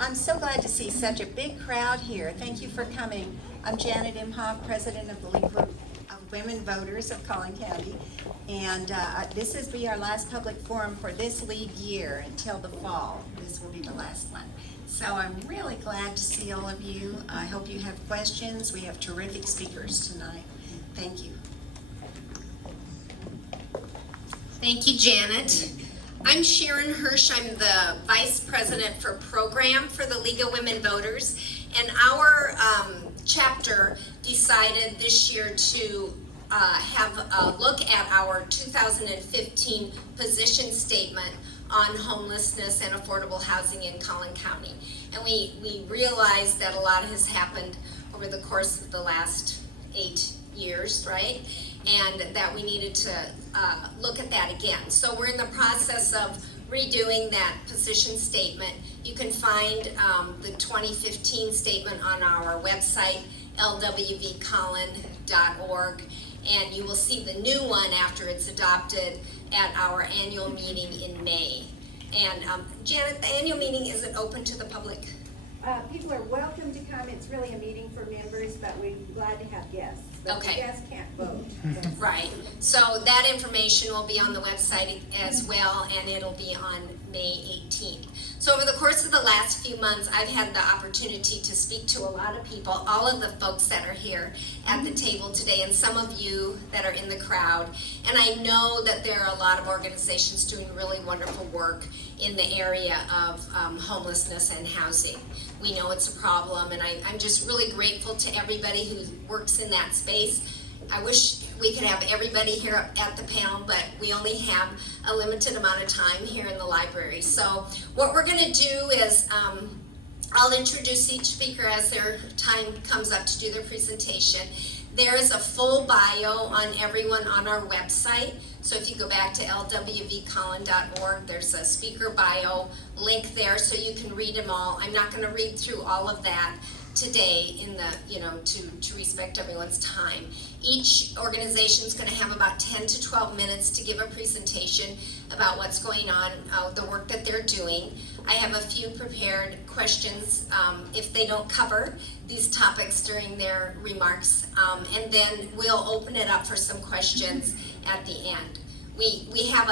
I'm so glad to see such a big crowd here. Thank you for coming. I'm Janet Imhoff, president of the League of Women Voters of Collin County. And this will be our last public forum for this league year until the fall. This will be the last one. So I'm really glad to see all of you. I hope you have questions. We have terrific speakers tonight. Thank you. Thank you, Janet. I'm Sharon Hirsch. I'm the Vice President for Program for the League of Women Voters. And our chapter decided this year to have a look at our 2015 position statement on homelessness and affordable housing in Collin County. And we realized that a lot has happened over the course of the last 8 years, right? And that we needed to look at that again. So we're in the process of redoing that position statement. You can find the 2015 statement on our website, LWV-CC, and you will see the new one after it's adopted at our annual meeting in May. And Janet, the annual meeting isn't open to the public? People are welcome to come. It's really a meeting for members, but we're glad to have guests. But Okay. the guests can't vote. Right. So that information will be on the website as well, and it'll be on May 18th. So over the course of the last few months, I've had the opportunity to speak to a lot of people, all of the folks that are here at the table today, and some of you that are in the crowd. And I know that there are a lot of organizations doing really wonderful work in the area of homelessness and housing. We know it's a problem, and I'm just really grateful to everybody who works in that space. I wish we could have everybody here at the panel, but we only have a limited amount of time here in the library. So what we're going to do is I'll introduce each speaker as their time comes up to do their presentation. There is a full bio on everyone on our website. So if you go back to lwvcollin.org, there's a speaker bio link there so you can read them all. I'm not going to read through all of that today in the, to respect everyone's time. Each organization is going to have about 10 to 12 minutes to give a presentation about what's going on, the work that they're doing. I have a few prepared questions if they don't cover these topics during their remarks, and then we'll open it up for some questions at the end. We have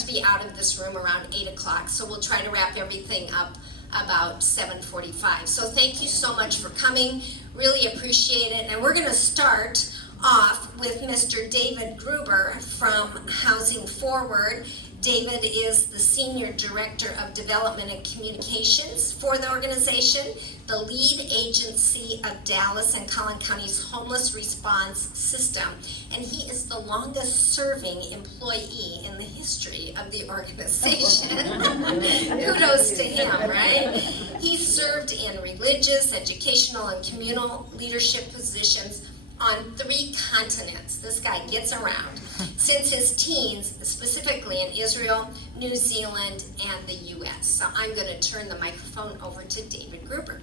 to be out of this room around 8 o'clock, so we'll try to wrap everything up about 7:45. So thank you so much for coming. Really appreciate it. And we're going to start off with Mr. David Gruber from Housing Forward. David is the Senior Director of Development and Communications for the organization, the lead agency of Dallas and Collin County's homeless response system, and he is the longest serving employee in the history of the organization. Kudos to him, right? He served in religious, educational, and communal leadership positions on 3 continents. This guy gets around. Since his teens, specifically in Israel, New Zealand, and the U.S. So I'm going to turn the microphone over to David Gruber.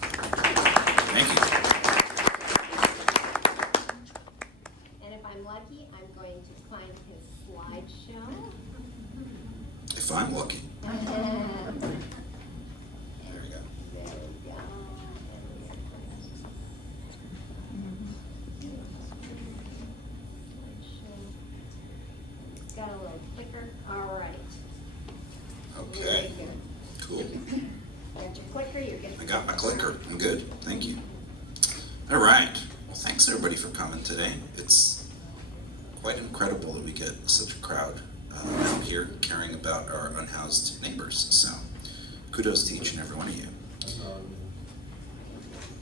Thank you. And if I'm lucky, I'm going to find his slideshow. If I'm lucky. There we go. There we go. Got a little clicker. All right. Okay. Cool. Got your clicker. You're good. I got my clicker. I'm good. Thank you. All right. Well, thanks everybody for coming today. It's quite incredible that we get such a crowd out here caring about our unhoused neighbors. So kudos to each and every one of you.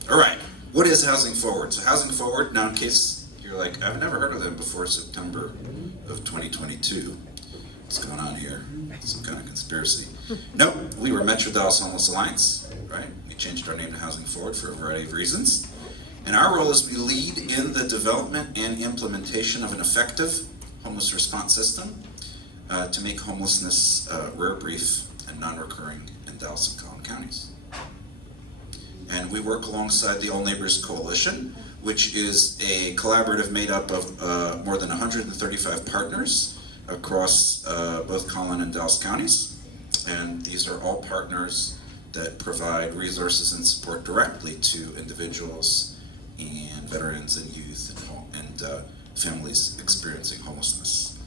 All right. What is Housing Forward? So Housing Forward, now in case you're like, I've never heard of them before September of 2022. What's going on here? Some kind of conspiracy. Nope, we were Metro Dallas Homeless Alliance, right? We changed our name to Housing Forward for a variety of reasons. And our role is we lead in the development and implementation of an effective homeless response system to make homelessness rare, brief, and non-recurring in Dallas and Collin counties. And we work alongside the All Neighbors Coalition, which is a collaborative made up of more than 135 partners across both Collin and Dallas counties. and these are all partners that provide resources and support directly to individuals and veterans and youth and families experiencing homelessness.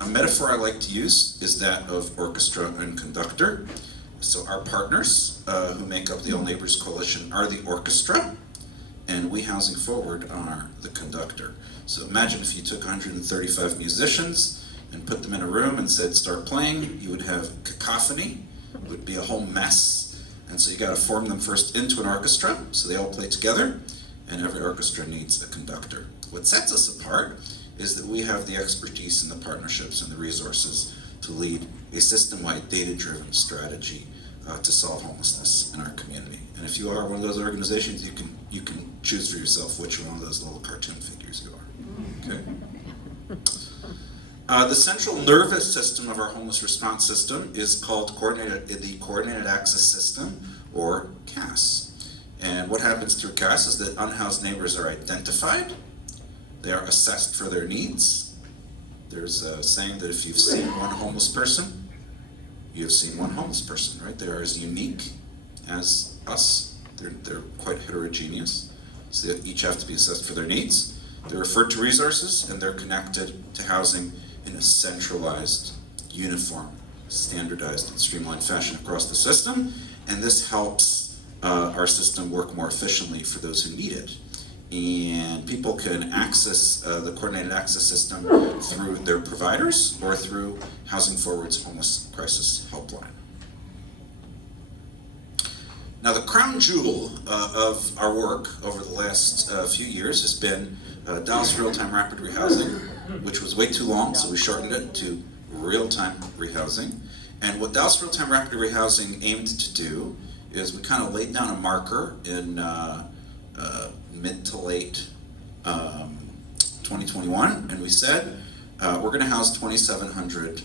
A metaphor I like to use is that of orchestra and conductor. So our partners who make up the All Neighbors Coalition are the orchestra, and We Housing Forward are the conductor. So imagine if you took 135 musicians and put them in a room and said, start playing, you would have cacophony. It would be a whole mess. And so you got to form them first into an orchestra, so they all play together, and every orchestra needs a conductor. What sets us apart is that we have the expertise and the partnerships and the resources to lead a system-wide, data-driven strategy to solve homelessness in our community. And if you are one of those organizations, you can choose for yourself which one of those little cartoon figures you are. Okay. The central nervous system of our homeless response system is called the Coordinated Access System, or CAS. And what happens through CAS is that unhoused neighbors are identified, they are assessed for their needs. There's a saying that if you've seen one homeless person, you've seen one homeless person, right? They are as unique as us. They're quite heterogeneous, so they each have to be assessed for their needs. They're referred to resources, and they're connected to housing in a centralized, uniform, standardized, and streamlined fashion across the system, and this helps our system work more efficiently for those who need it. And people can access the Coordinated Access System through their providers or through Housing Forward's Homeless Crisis Helpline. Now, the crown jewel of our work over the last few years has been Dallas Real-Time Rapid Rehousing, which was way too long, so we shortened it to Real-Time Rehousing. And what Dallas Real-Time Rapid Rehousing aimed to do is we kind of laid down a marker in mid to late 2021, and we said we're going to house 2,700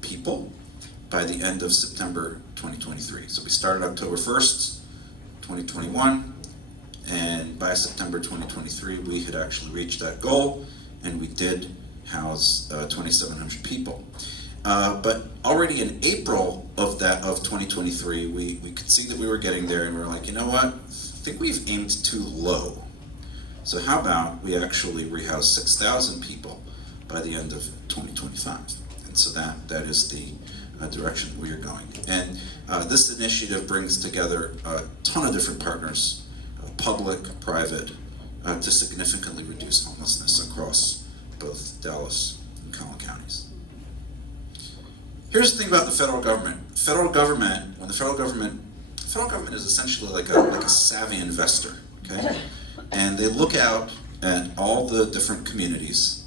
people by the end of September 2023. So we started October 1st, 2021, and by September 2023 we had actually reached that goal, and we did house 2,700 people. But already in April of 2023, we could see that we were getting there, and we were like, you know what? I think we've aimed too low. So how about we actually rehouse 6,000 people by the end of 2025? And so that is the direction we are going. And this initiative brings together a ton of different partners, public, private, to significantly reduce homelessness across both Dallas and Collin counties. Here's the thing about the federal government. When the federal government is essentially like a savvy investor, okay? And they look out at all the different communities.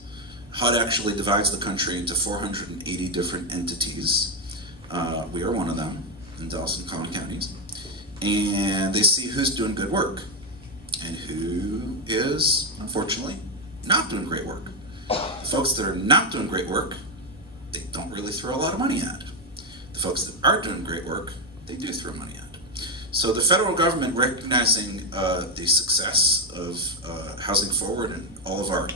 HUD actually divides the country into 480 different entities. We are one of them in Dallas and Collin counties. And they see who's doing good work and who is, unfortunately, not doing great work. The folks that are not doing great work, they don't really throw a lot of money at. The folks that are doing great work, they do throw money at. So the federal government, recognizing the success of Housing Forward and all of our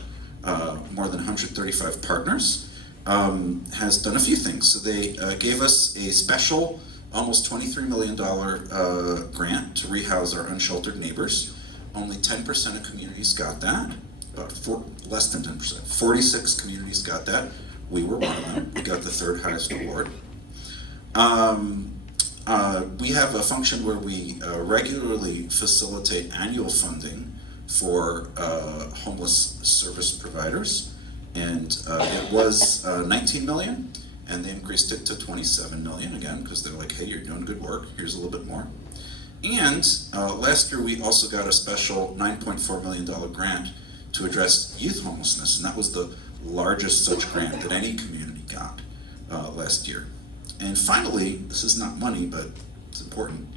more than 135 partners, has done a few things. So they gave us a special, almost $23 million grant to rehouse our unsheltered neighbors. Only 10% of communities got that, less than 10%. 46 communities got that. We were one of them. We got the third highest award. We have a function where we regularly facilitate annual funding for homeless service providers, and it was 19 million, and they increased it to 27 million again because they're like, hey, you're doing good work, here's a little bit more. And last year we also got a special $9.4 million grant to address youth homelessness, and that was the largest such grant that any community got last year. And finally, this is not money, but it's important,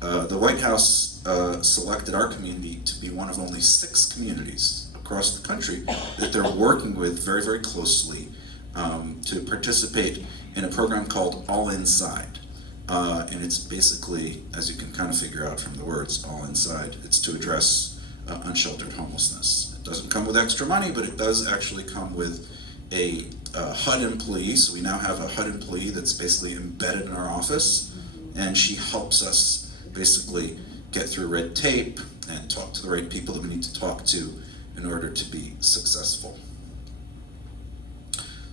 the White House selected our community to be one of only 6 communities across the country that they're working with very, very closely to participate in a program called All Inside. And it's basically, as you can kind of figure out from the words, All Inside, it's to address unsheltered homelessness. It doesn't come with extra money, but it does actually come with a HUD employee, so we now have a HUD employee that's basically embedded in our office, and she helps us basically get through red tape and talk to the right people that we need to talk to in order to be successful.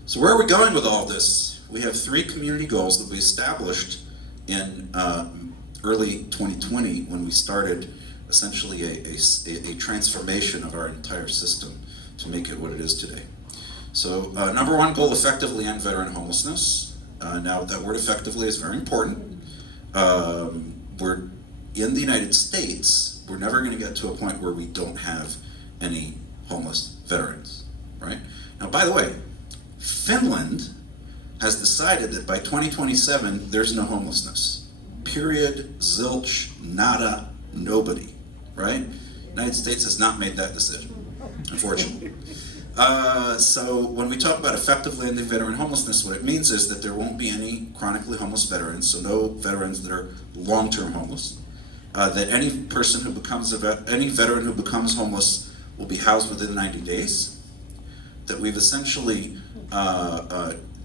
So where are we going with all this? We have 3 community goals that we established in early 2020 when we started essentially a transformation of our entire system to make it what it is today. So number 1 goal, effectively end veteran homelessness. Now that word effectively is very important. We're in the United States, we're never going to get to a point where we don't have any homeless veterans, right? Now, by the way, Finland has decided that by 2027, there's no homelessness. Period, zilch, nada, nobody, right? The United States has not made that decision, unfortunately. So when we talk about effectively ending veteran homelessness, what it means is that there won't be any chronically homeless veterans, so no veterans that are long-term homeless. That any person who becomes any veteran who becomes homeless will be housed within 90 days. That we've essentially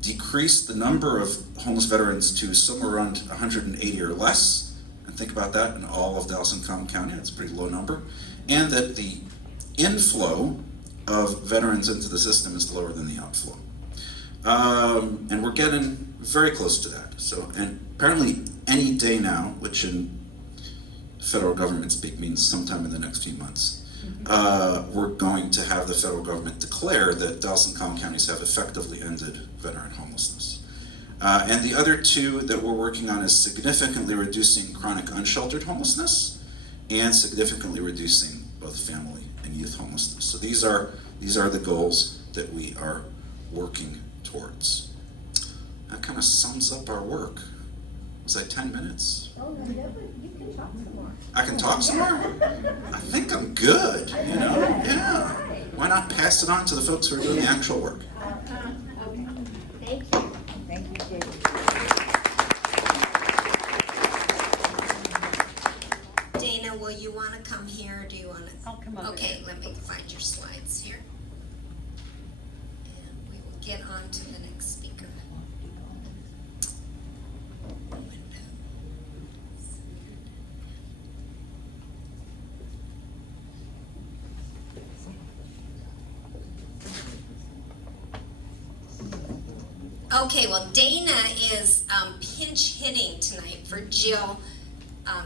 decreased the number of homeless veterans to somewhere around 180 or less. And think about that in all of Dallas and Collin County, that's a pretty low number. And that the inflow of veterans into the system is lower than the outflow. And we're getting very close to that. So, and apparently any day now, which in federal government speak means sometime in the next few months, we're going to have the federal government declare that Dallas and Collin counties have effectively ended veteran homelessness. And the other 2 that we're working on is significantly reducing chronic unsheltered homelessness and significantly reducing both family and youth homelessness. So these are the goals that we are working towards. That kind of sums up our work. Was that 10 minutes? Oh, no, you can talk some more. I can talk some more? I think I'm good, you know? Yeah. Why not pass it on to the folks who are doing the actual work? Okay. Thank you. Thank you, Jay. Dana, will you want to come here, or do you want to? I'll come over Okay, here. let me find your slides here. And we will get on to the next speaker. Okay, well, Dana is pinch hitting tonight for Jill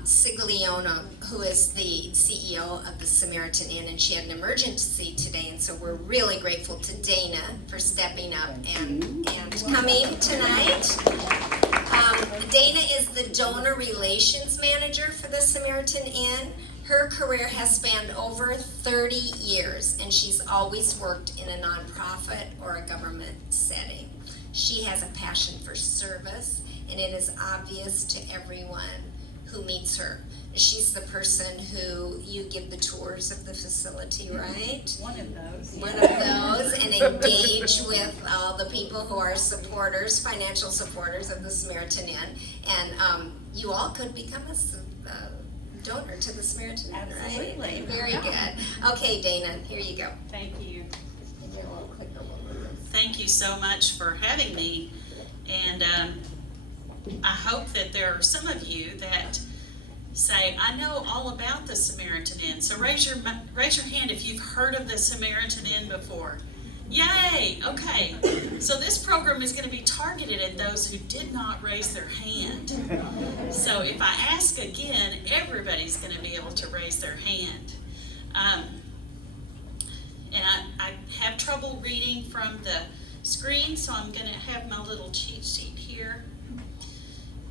Sigliano, who is the CEO of the Samaritan Inn, and she had an emergency today, and so we're really grateful to Dana for stepping up and coming tonight. Dana is the donor relations manager for the Samaritan Inn. Her career has spanned over 30 years, and she's always worked in a nonprofit or a government setting. She has a passion for service, and it is obvious to everyone who meets her. She's the person who you give the tours of the facility, right? One of those. One of those, and engage with all the people who are supporters, financial supporters of the Samaritan Inn. And you all could become a donor to the Samaritan Inn, right? Absolutely. Very good. Okay, Dana, here you go. Thank you. And your little clicker will move. Thank you so much for having me. And I hope that there are some of you that say, I know all about the Samaritan Inn. So raise your hand if you've heard of the Samaritan Inn before. Yay! Okay. So this program is going to be targeted at those who did not raise their hand. So if I ask again, everybody's going to be able to raise their hand. And I have trouble reading from the screen, so I'm going to have my little cheat sheet here.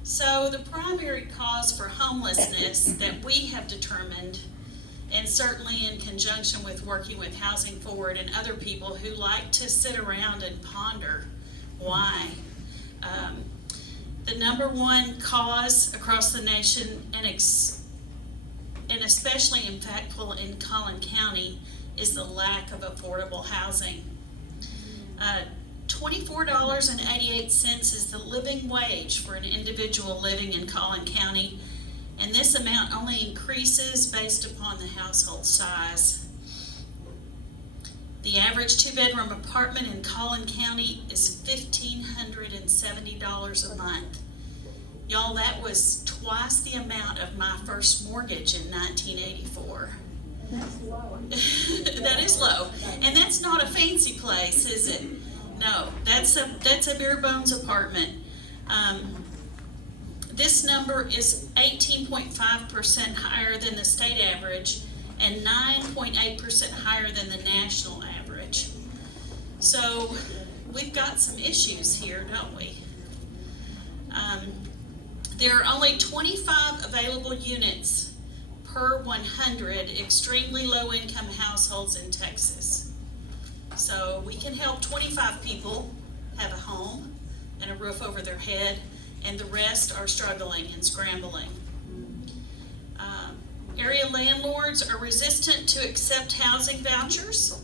So the primary cause for homelessness that we have determined, and certainly in conjunction with working with Housing Forward and other people who like to sit around and ponder why. The number 1 cause across the nation, and especially impactful in Collin County, is the lack of affordable housing. $24.88 is the living wage for an individual living in Collin County, and this amount only increases based upon the household size. The average 2-bedroom apartment in Collin County is $1,570 a month. Y'all, that was twice the amount of my first mortgage in 1984. That's low. That is low. And that's not a fancy place, is it? No, that's a bare bones apartment. This number is 18.5% higher than the state average and 9.8% higher than the national average. So we've got some issues here, don't we? There are only 25 available units per 100 extremely low-income households in Texas. So we can help 25 people have a home and a roof over their head, and the rest are struggling and scrambling. Area landlords are resistant to accept housing vouchers,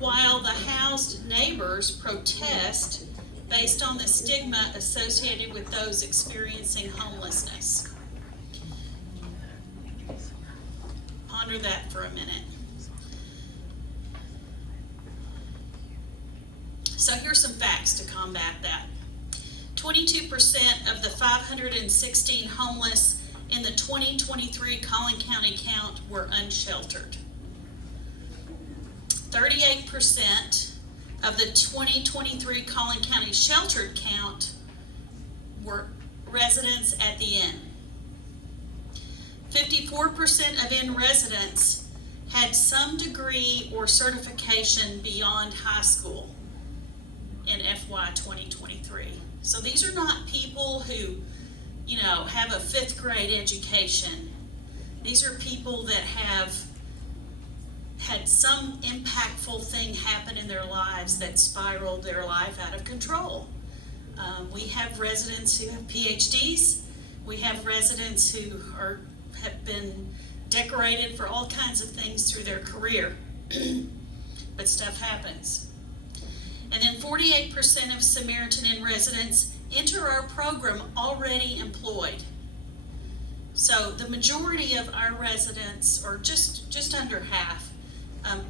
while the housed neighbors protest based on the stigma associated with those experiencing homelessness. Ponder that for a minute. So here's some facts to combat that. 22% of the 516 homeless in the 2023 Collin County count were unsheltered. 38% of the 2023 Collin County sheltered count were residents at the inn. 54% of inn residents had some degree or certification beyond high school in FY 2023. So these are not people who, have a 5th grade education. These are people that have had some impactful thing happen in their lives that spiraled their life out of control. We have residents who have PhDs. We have residents who have been decorated for all kinds of things through their career. But stuff happens. And then 48% of Samaritan Inn residents enter our program already employed. So the majority of our residents, or just under half,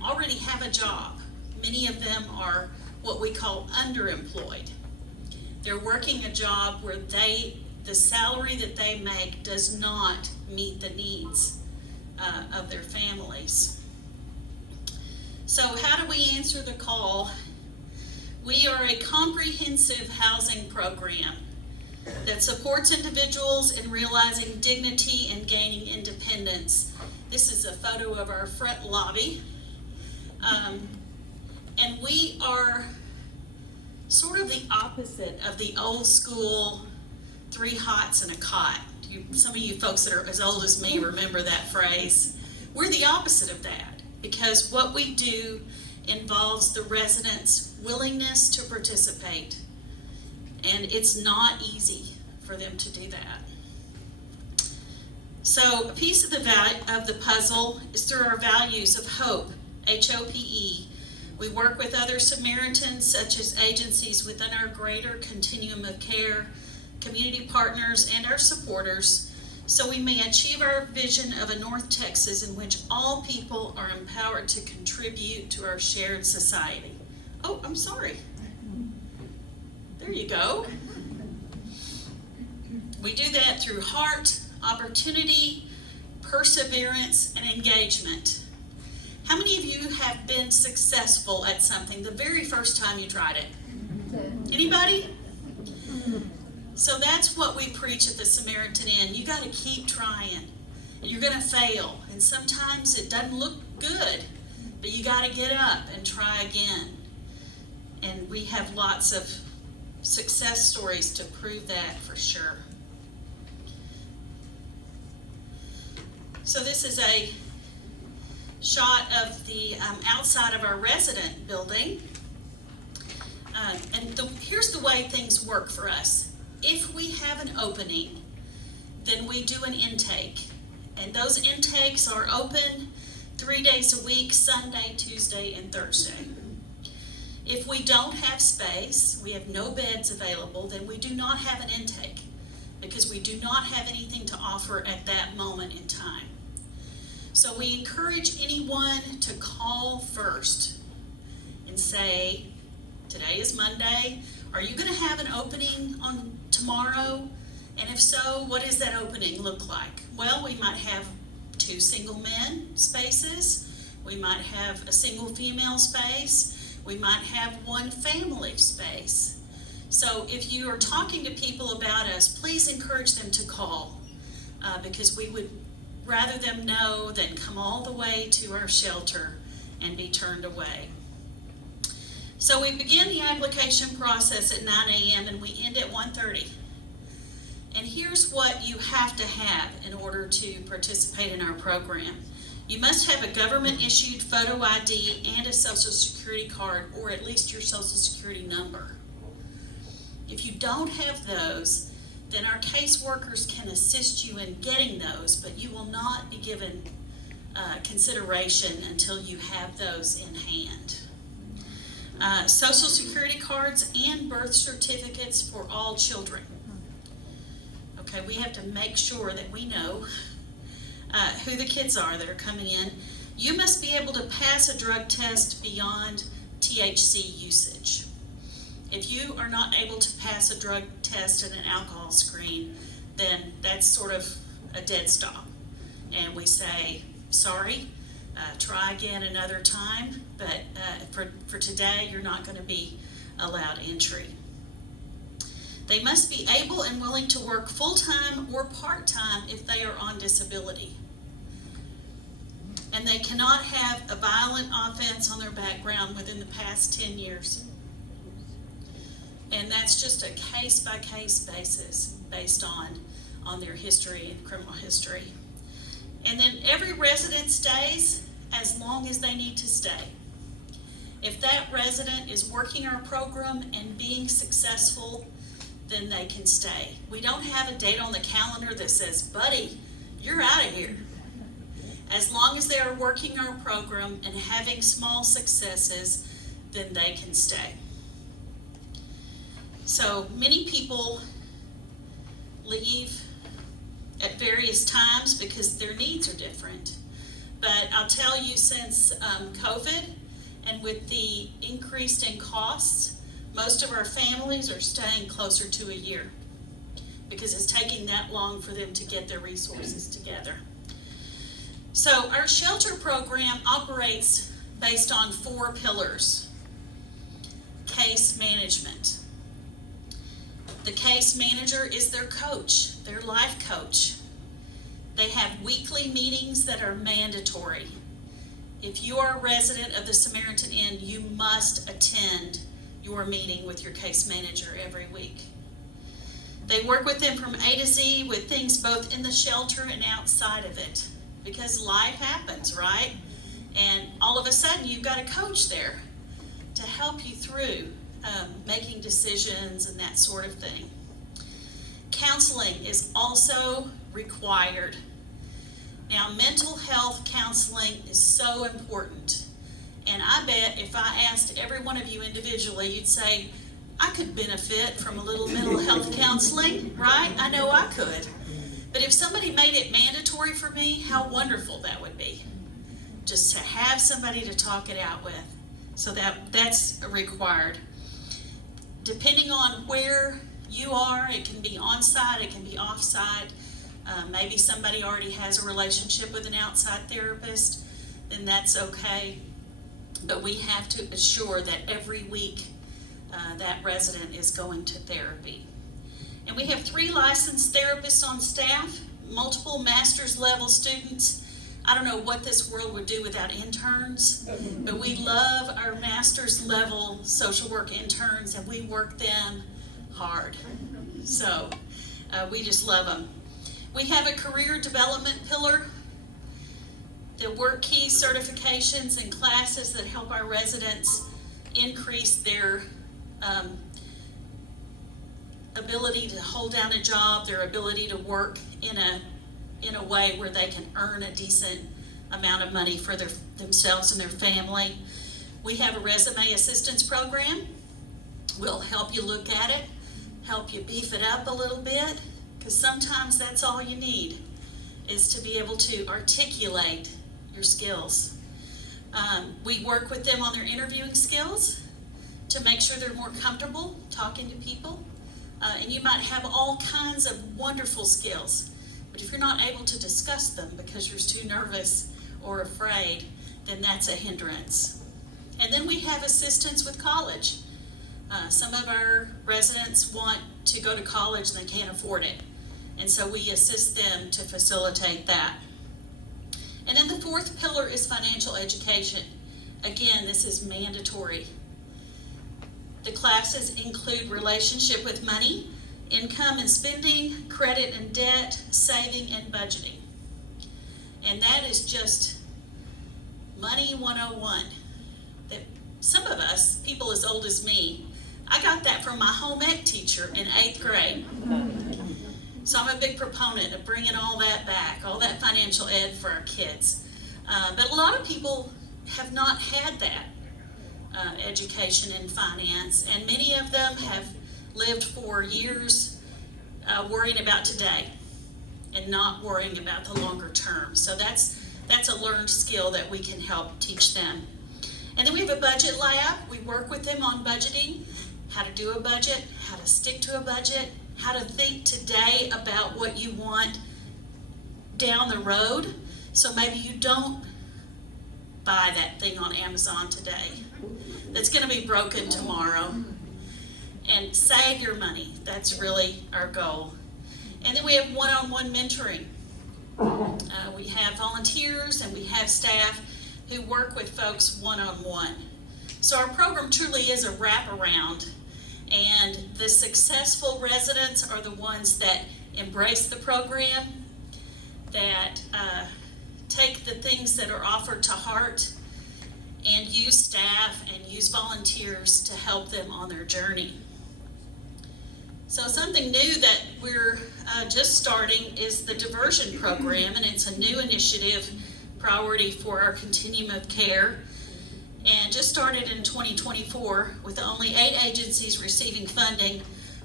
already have a job. Many of them are what we call underemployed. They're working a job where the salary that they make does not meet the needs of their families. So how do we answer the call? We are a comprehensive housing program that supports individuals in realizing dignity and gaining independence. This is a photo of our front lobby. And we are sort of the opposite of the old school 3 hots and a cot. Some of you folks that are as old as me remember that phrase. We're the opposite of that, because what we do involves the residents' willingness to participate, and it's not easy for them to do that. So a piece of the puzzle is through our values of HOPE, H-O-P-E. We work with other Samaritans, such as agencies within our greater continuum of care, community partners, and our supporters, so we may achieve our vision of a North Texas in which all people are empowered to contribute to our shared society. Oh, I'm sorry. There you go. We do that through heart, opportunity, perseverance, and engagement. How many of you have been successful at something the very first time you tried it? Anybody? So that's what we preach at the Samaritan Inn. You got to keep trying. You're going to fail, and sometimes it doesn't look good, but you got to get up and try again. And we have lots of success stories to prove that for sure. So this is a shot of the outside of our resident building. Here's the way things work for us. If we have an opening, then we do an intake. And those intakes are open 3 days a week, Sunday, Tuesday, and Thursday. If we don't have space, we have no beds available, then we do not have an intake, because we do not have anything to offer at that moment in time. So we encourage anyone to call first. say, today is Monday, are you gonna have an opening on tomorrow? And if so, what does that opening look like? Well, we might have 2 single men spaces. We might have a single female space. We might have 1 family space. So if you are talking to people about us, please encourage them to call, because we would rather them know than come all the way to our shelter and be turned away. So we begin the application process at 9 a.m. and we end at 1:30. And here's what you have to have in order to participate in our program. You must have a government-issued photo ID and a Social Security card, or at least your Social Security number. If you don't have those, then our caseworkers can assist you in getting those, but you will not be given consideration until you have those in hand. Social Security cards and birth certificates for all children. Okay, we have to make sure that we know who the kids are that are coming in. You must be able to pass a drug test beyond THC usage. If you are not able to pass a drug test and an alcohol screen, then that's sort of a dead stop. And we say, sorry, try again another time, but for today, you're not going to be allowed entry. They must be able and willing to work full-time or part-time if they are on disability. And they cannot have a violent offense on their background within the past 10 years. And that's just a case-by-case basis based on their history and criminal history. And then every resident stays as long as they need to stay. If that resident is working our program and being successful, then they can stay. We don't have a date on the calendar that says, buddy, you're out of here. As long as they are working our program and having small successes, then they can stay. So many people leave at various times because their needs are different. But I'll tell you, since COVID and with the increase in costs, most of our families are staying closer to a year because it's taking that long for them to get their resources together. So our shelter program operates based on 4 pillars. Case management. The case manager is their coach, their life coach. They have weekly meetings that are mandatory. If you are a resident of the Samaritan Inn, you must attend your meeting with your case manager every week. They work with them from A to Z with things both in the shelter and outside of it, because life happens, right? And all of a sudden you've got a coach there to help you through making decisions and that sort of thing. Counseling is also required. Now, mental health counseling is so important. And I bet if I asked every one of you individually, you'd say, I could benefit from a little mental health counseling, right? I know I could. But if somebody made it mandatory for me, how wonderful that would be. Just to have somebody to talk it out with. So that's required. Depending on where you are, it can be on-site, it can be off-site. Maybe somebody already has a relationship with an outside therapist, then that's okay. But we have to assure that every week that resident is going to therapy. And we have 3 licensed therapists on staff, multiple master's level students. I don't know what this world would do without interns, but we love our master's level social work interns and we work them hard. So we just love them. We have a career development pillar, the work key certifications and classes that help our residents increase their ability to hold down a job, their ability to work in a way where they can earn a decent amount of money for themselves and their family. We have a resume assistance program. We'll help you look at it, help you beef it up a little bit, because sometimes that's all you need, is to be able to articulate your skills. We work with them on their interviewing skills to make sure they're more comfortable talking to people. And you might have all kinds of wonderful skills, but if you're not able to discuss them because you're too nervous or afraid, then that's a hindrance. And then we have assistance with college. Some of our residents want to go to college and they can't afford it. And so we assist them to facilitate that. And then the fourth pillar is financial education. Again, this is mandatory. The classes include relationship with money, income and spending, credit and debt, saving and budgeting. And that is just Money 101. That some of us, people as old as me, I got that from my home ec teacher in 8th grade. So I'm a big proponent of bringing all that back, all that financial ed for our kids. But a lot of people have not had that education in finance, and many of them have lived for years worrying about today and not worrying about the longer term. So that's a learned skill that we can help teach them. And then we have a budget lab. We work with them on budgeting, how to do a budget, how to stick to a budget, how to think today about what you want down the road. So maybe you don't buy that thing on Amazon today that's going to be broken tomorrow, and save your money. That's really our goal. And then we have one-on-one mentoring. We have volunteers and we have staff who work with folks one-on-one. So our program truly is a wraparound, and the successful residents are the ones that embrace the program, that take the things that are offered to heart, and use staff and use volunteers to help them on their journey. So something new that we're just starting is the diversion program, and it's a new initiative priority for our continuum of care, and just started in 2024 with only 8 agencies receiving funding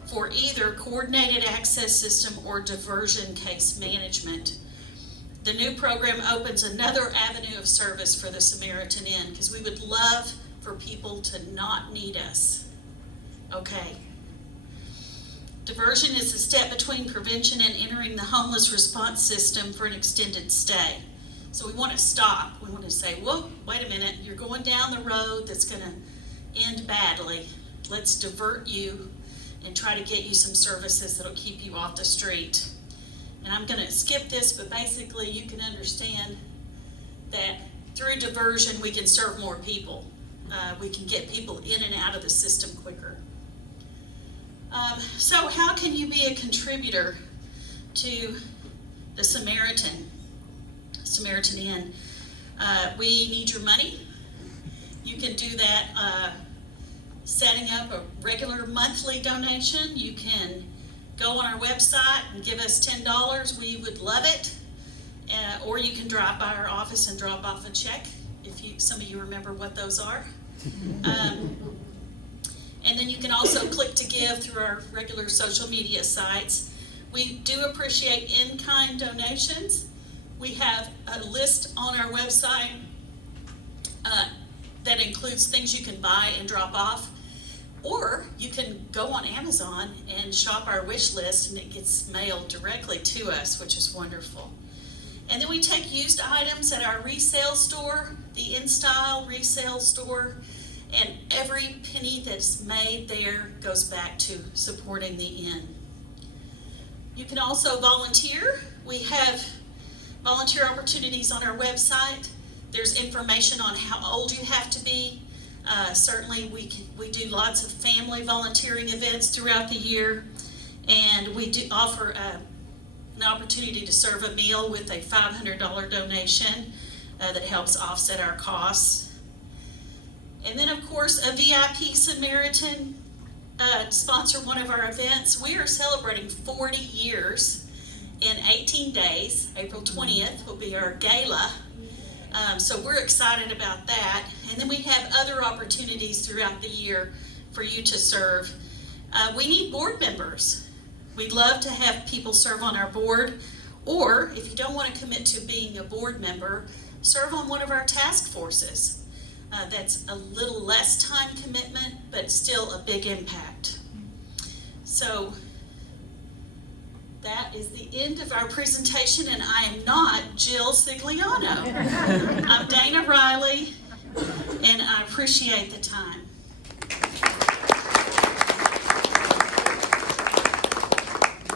for either coordinated access system or diversion case management. The new program opens another avenue of service for the Samaritan Inn, because we would love for people to not need us. Okay. Diversion is the step between prevention and entering the homeless response system for an extended stay. So we want to stop. We want to say, whoa, wait a minute, you're going down the road that's going to end badly. Let's divert you and try to get you some services that'll keep you off the street. And I'm going to skip this, but basically you can understand that through diversion we can serve more people. We can get people in and out of the system quicker. So how can you be a contributor to the Samaritan Inn? We need your money. You can do that setting up a regular monthly donation. You can go on our website and give us $10. We would love it. Or you can drop by our office and drop off a check, if some of you remember what those are. And then you can also click to give through our regular social media sites. We do appreciate in-kind donations. We have a list on our website that includes things you can buy and drop off. Or you can go on Amazon and shop our wish list, and it gets mailed directly to us, which is wonderful. And then we take used items at our resale store, the InStyle resale store, and every penny that's made there goes back to supporting the inn. You can also volunteer. We have volunteer opportunities on our website. There's information on how old you have to be. Certainly we do lots of family volunteering events throughout the year, and we do offer an opportunity to serve a meal with a $500 donation that helps offset our costs. And then of course a VIP Samaritan sponsor one of our events. We are celebrating 40 years in 18 days. April 20th will be our gala. So we're excited about that. And then we have other opportunities throughout the year for you to serve. We need board members. We'd love to have people serve on our board, or if you don't want to commit to being a board member, serve on one of our task forces. That's a little less time commitment, but still a big impact. So that is the end of our presentation, and I am not Jill Sigliano. I'm Dana Riley, and I appreciate the time.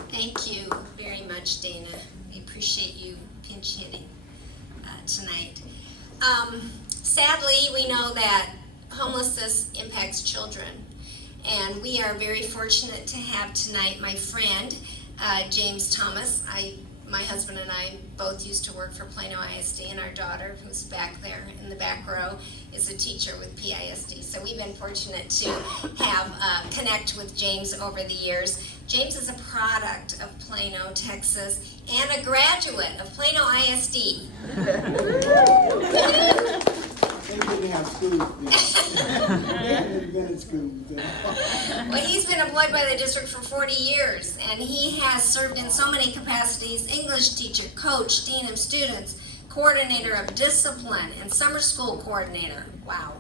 Thank you very much, Dana. We appreciate you pinch hitting tonight. Sadly, we know that homelessness impacts children, and we are very fortunate to have tonight my friend, James Thomas. My husband and I both used to work for Plano ISD, and our daughter, who's back there in the back row, is a teacher with PISD. So we've been fortunate to have connect with James over the years. James is a product of Plano, Texas, and a graduate of Plano ISD. They didn't have schools then. They hadn't been in schools then. Well, he's been employed by the district for 40 years, and he has served in so many capacities: English teacher, coach, dean of students, coordinator of discipline, and summer school coordinator. Wow.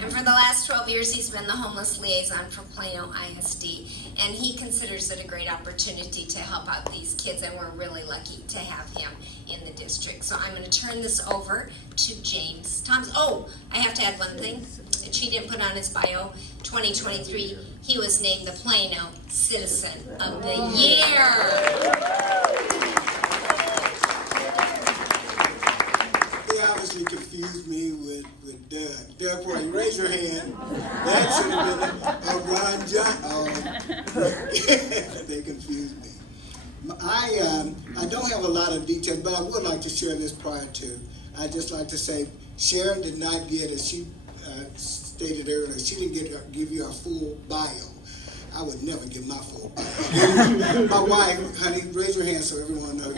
And for the last 12 years, he's been the homeless liaison for Plano ISD, and he considers it a great opportunity to help out these kids, and we're really lucky to have him in the district. So I'm going to turn this over to James Thomas. Oh, I have to add one thing that she didn't put on his bio. 2023, he was named the Plano Citizen of the Year. They obviously confused me with Doug. Doug, boy, you raise your hand. That should have been Ron John. They confused me. I don't have a lot of details, but I would like to share this prior to. I'd just like to say Sharon did not get, as she stated earlier, she didn't give you a full bio. I would never give my full bio. My wife, honey, raise your hand so everyone knows.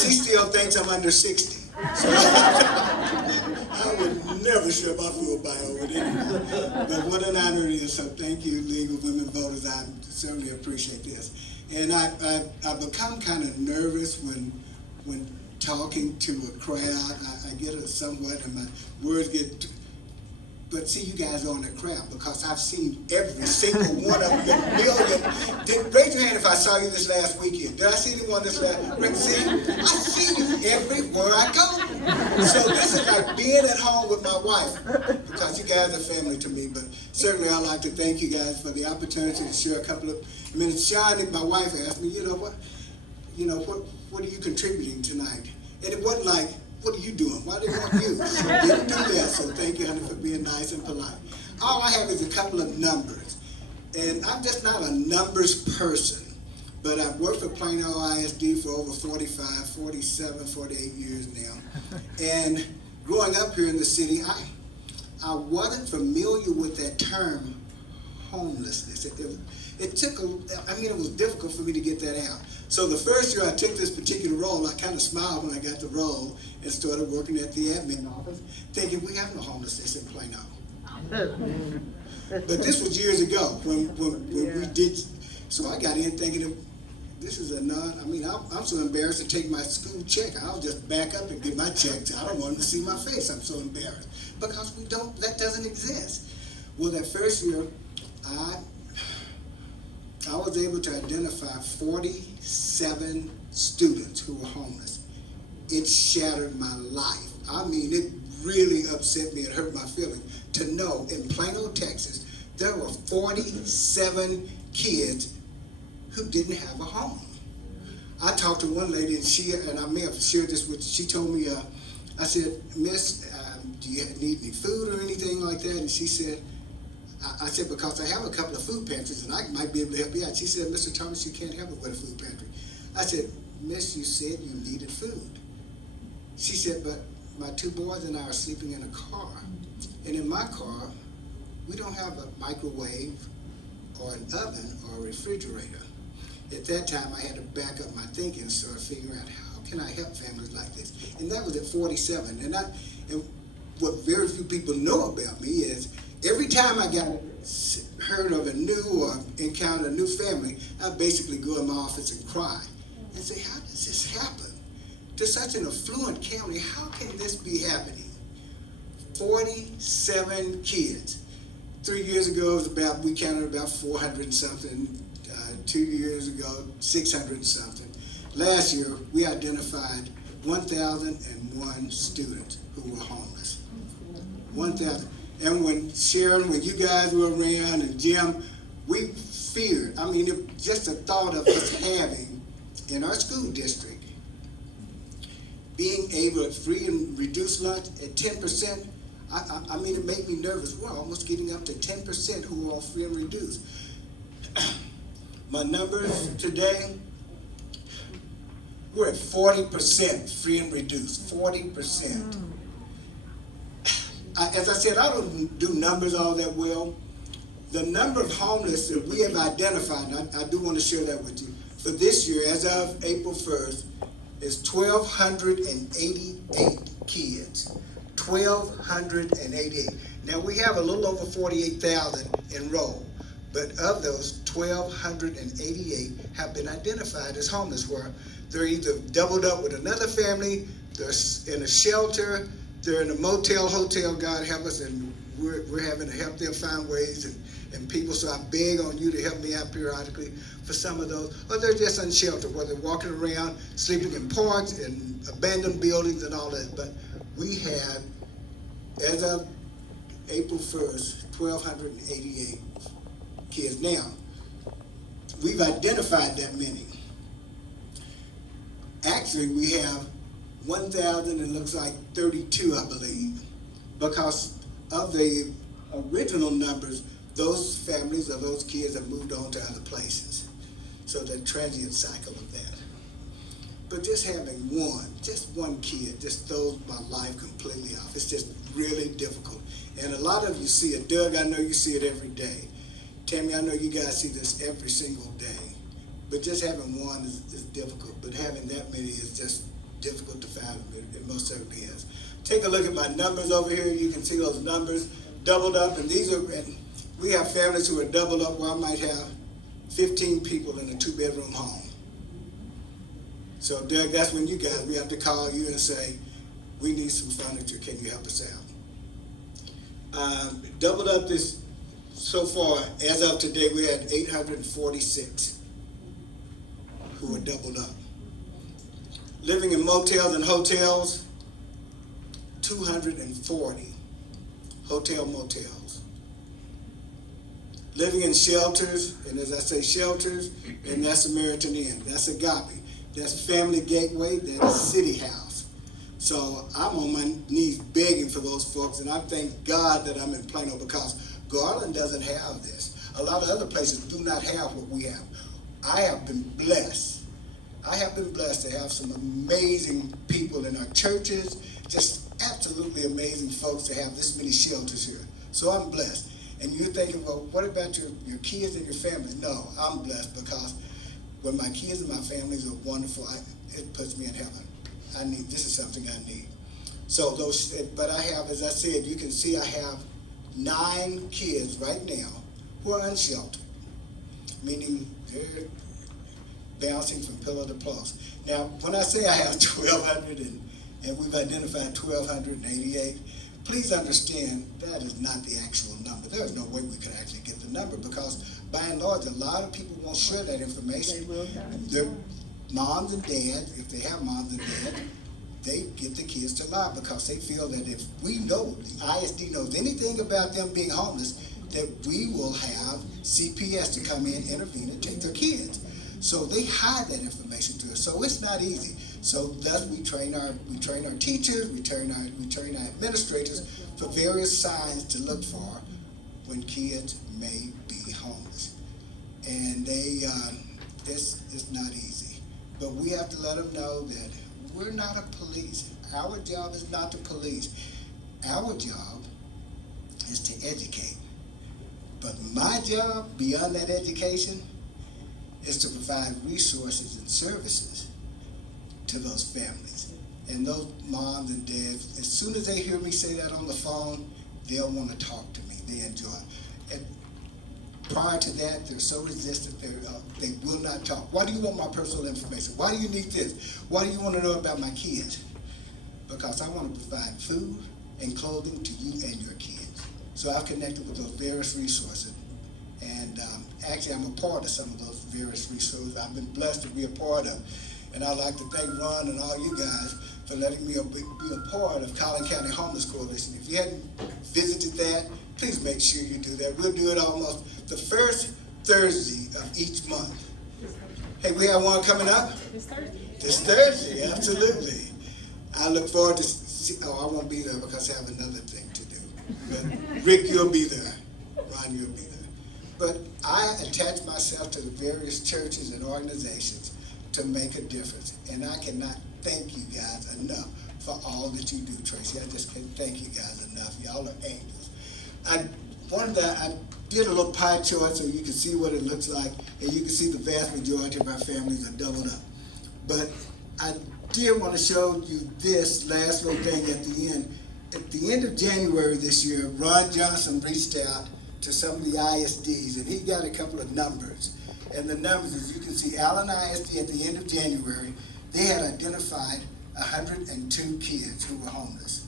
She still thinks I'm under 60. So I would never share my full bio with anyone. But what an honor it is. So thank you, League of Women Voters. I certainly appreciate this. And I become kind of nervous when talking to a crowd. I get it somewhat, and my words get. But see, you guys are in the crowd because I've seen every single one of them, million. Raise your hand if I saw you this last weekend. Did I see anyone this last weekend? See, I see you everywhere I go. So this is like being at home with my wife because you guys are family to me. But certainly I'd like to thank you guys for the opportunity to share a couple of minutes. Sean, my wife asked me, what are you contributing tonight? And it wasn't like, what are you doing? Why do they want you? So didn't do that. So thank you, honey, for being nice and polite. All I have is a couple of numbers. And I'm just not a numbers person. But I've worked for Plano ISD for over 45, 47, 48 years now. And growing up here in the city, I wasn't familiar with that term, homelessness. It was difficult for me to get that out. So the first year I took this particular role, I kind of smiled when I got the role and started working at the admin office, thinking we have no homelessness in Plano. But this was years ago when we did. So I got in thinking, this is I'm so embarrassed to take my school check. I'll just back up and get my check. I don't want them to see my face. I'm so embarrassed because that doesn't exist. Well, that first year, I was able to identify 47 students who were homeless. It shattered my life. It really upset me. It hurt my feelings to know in Plano, Texas, there were 47 kids who didn't have a home. I talked to one lady, and I may have shared this with, she told me, I said, Miss, do you need any food or anything like that? And she said, I said, because I have a couple of food pantries and I might be able to help you out. She said, Mr. Thomas, you can't help me with a food pantry. I said, Miss, you said you needed food. She said, but my two boys and I are sleeping in a car. And in my car, we don't have a microwave or an oven or a refrigerator. At that time, I had to back up my thinking and start figuring out how can I help families like this. And that was at 47. And what very few people know about me is every time I heard of a new or encountered a new family, I basically go in my office and cry and say, how does this happen? to such an affluent county, how can this be happening? 47 kids. 3 years ago, we counted about 400 and something. 2 years ago, 600 and something. Last year, we identified 1,001 students who were homeless. 1,000. And when Sharon, when you guys were around, and Jim, we feared. I mean, just the thought of us having in our school district being able to free and reduce lunch at 10%. I mean, it made me nervous. We're almost getting up to 10% who are on free and reduced. My numbers today, we're at 40% free and reduced. 40%. As I said, I don't do numbers all that well. The number of homeless that we have identified, and I do want to share that with you, for this year, as of April 1st, is 1,288 kids. 1,288. Now, we have a little over 48,000 enrolled, but of those, 1,288 have been identified as homeless, where they're either doubled up with another family, they're in a shelter, they're in a motel, hotel, God help us, and we're having to help them find ways and people, so I beg on you to help me out periodically for some of those, or they're just unsheltered, where they're walking around, sleeping in parks and abandoned buildings and all that. But we have, as of April 1st, 1,288 kids. Now, we've identified that many. Actually, we have 1,000, it looks like 32, I believe, because of the original numbers, those families or those kids have moved on to other places. So the transient cycle of that. But just having just one kid just throws my life completely off. It's just really difficult. And a lot of you see it. Doug, I know you see it every day. Tammy, I know you guys see this every single day. But just having one is difficult. But having that many is just difficult to fathom. It most certainly is. Take a look at my numbers over here. You can see those numbers doubled up. And we have families who are doubled up where I might have 15 people in a 2-bedroom home. So, Doug, that's when we have to call you and say, we need some furniture. Can you help us out? Doubled up this so far, as of today, we had 846 who are doubled up. Living in motels and hotels, 240 hotel motels. Living in shelters, and as I say shelters, and that's Samaritan Inn, that's Agape, that's Family Gateway, that's City House. So I'm on my knees begging for those folks, and I thank God that I'm in Plano, because Garland doesn't have this. A lot of other places do not have what we have. I have been blessed. I have been blessed to have some amazing people in our churches, just absolutely amazing folks to have this many shelters here. So I'm blessed. And you're thinking, well, what about your kids and your family? No, I'm blessed, because when my kids and my families are wonderful, it puts me in heaven. This is something I need. So but I have, as I said, you can see I have 9 kids right now who are unsheltered, meaning they're bouncing from pillar to post. Now, when I say I have 1,200 and we've identified 1,288, please understand that is not the actual number. There is no way we could actually get the number, because by and large, a lot of people won't share that information. They will not. Their moms and dads, if they have moms and dads, they get the kids to lie, because they feel that if we know, the ISD knows anything about them being homeless, that we will have CPS to come in, intervene, and take their kids. So they hide that information to us. So it's not easy. So thus we train our teachers, we train our administrators for various signs to look for when kids may be homeless. And it's not easy. But we have to let them know that we're not a police. Our job is not to police. Our job is to educate. But my job, beyond that education, is to provide resources and services to those families. And those moms and dads, as soon as they hear me say that on the phone, they'll want to talk to me. They enjoy it. And prior to that, they're so resistant, they will not talk. Why do you want my personal information? Why do you need this? Why do you want to know about my kids? Because I want to provide food and clothing to you and your kids. So I've connected with those various resources. And actually, I'm a part of some of those various resources I've been blessed to be a part of. And I'd like to thank Ron and all you guys for letting me be a part of Collin County Homeless Coalition. If you hadn't visited that, please make sure you do that. We'll do it almost the first Thursday of each month. Hey, we have one coming up? This Thursday, absolutely. I look forward to I won't be there because I have another thing to do. But Rick, you'll be there. Ron, you'll be there. But I attach myself to the various churches and organizations to make a difference. And I cannot thank you guys enough for all that you do, Tracy. I just can't thank you guys enough. Y'all are angels. I did a little pie chart so you can see what it looks like, and you can see the vast majority of our families are doubled up. But I did want to show you this last little thing at the end. At the end of January this year, Ron Johnson reached out to some of the ISDs, and he got a couple of numbers. And the numbers, as you can see, Allen ISD at the end of January, they had identified 102 kids who were homeless.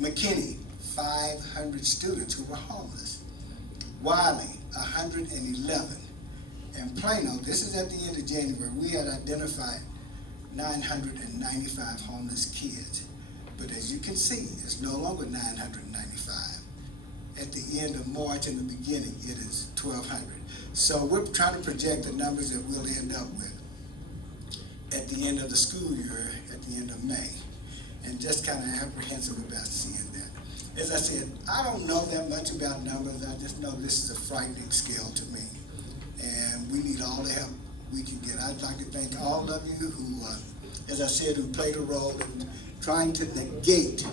McKinney, 500 students who were homeless. Wiley, 111. And Plano, this is at the end of January, we had identified 995 homeless kids. But as you can see, it's no longer 995. At the end of March, in the beginning, it is 1,200. So we're trying to project the numbers that we'll end up with at the end of the school year, at the end of May. And just kind of apprehensive about seeing that. As I said, I don't know that much about numbers. I just know this is a frightening scale to me. And we need all the help we can get. I'd like to thank all of you who, as I said, who played a role in trying to negate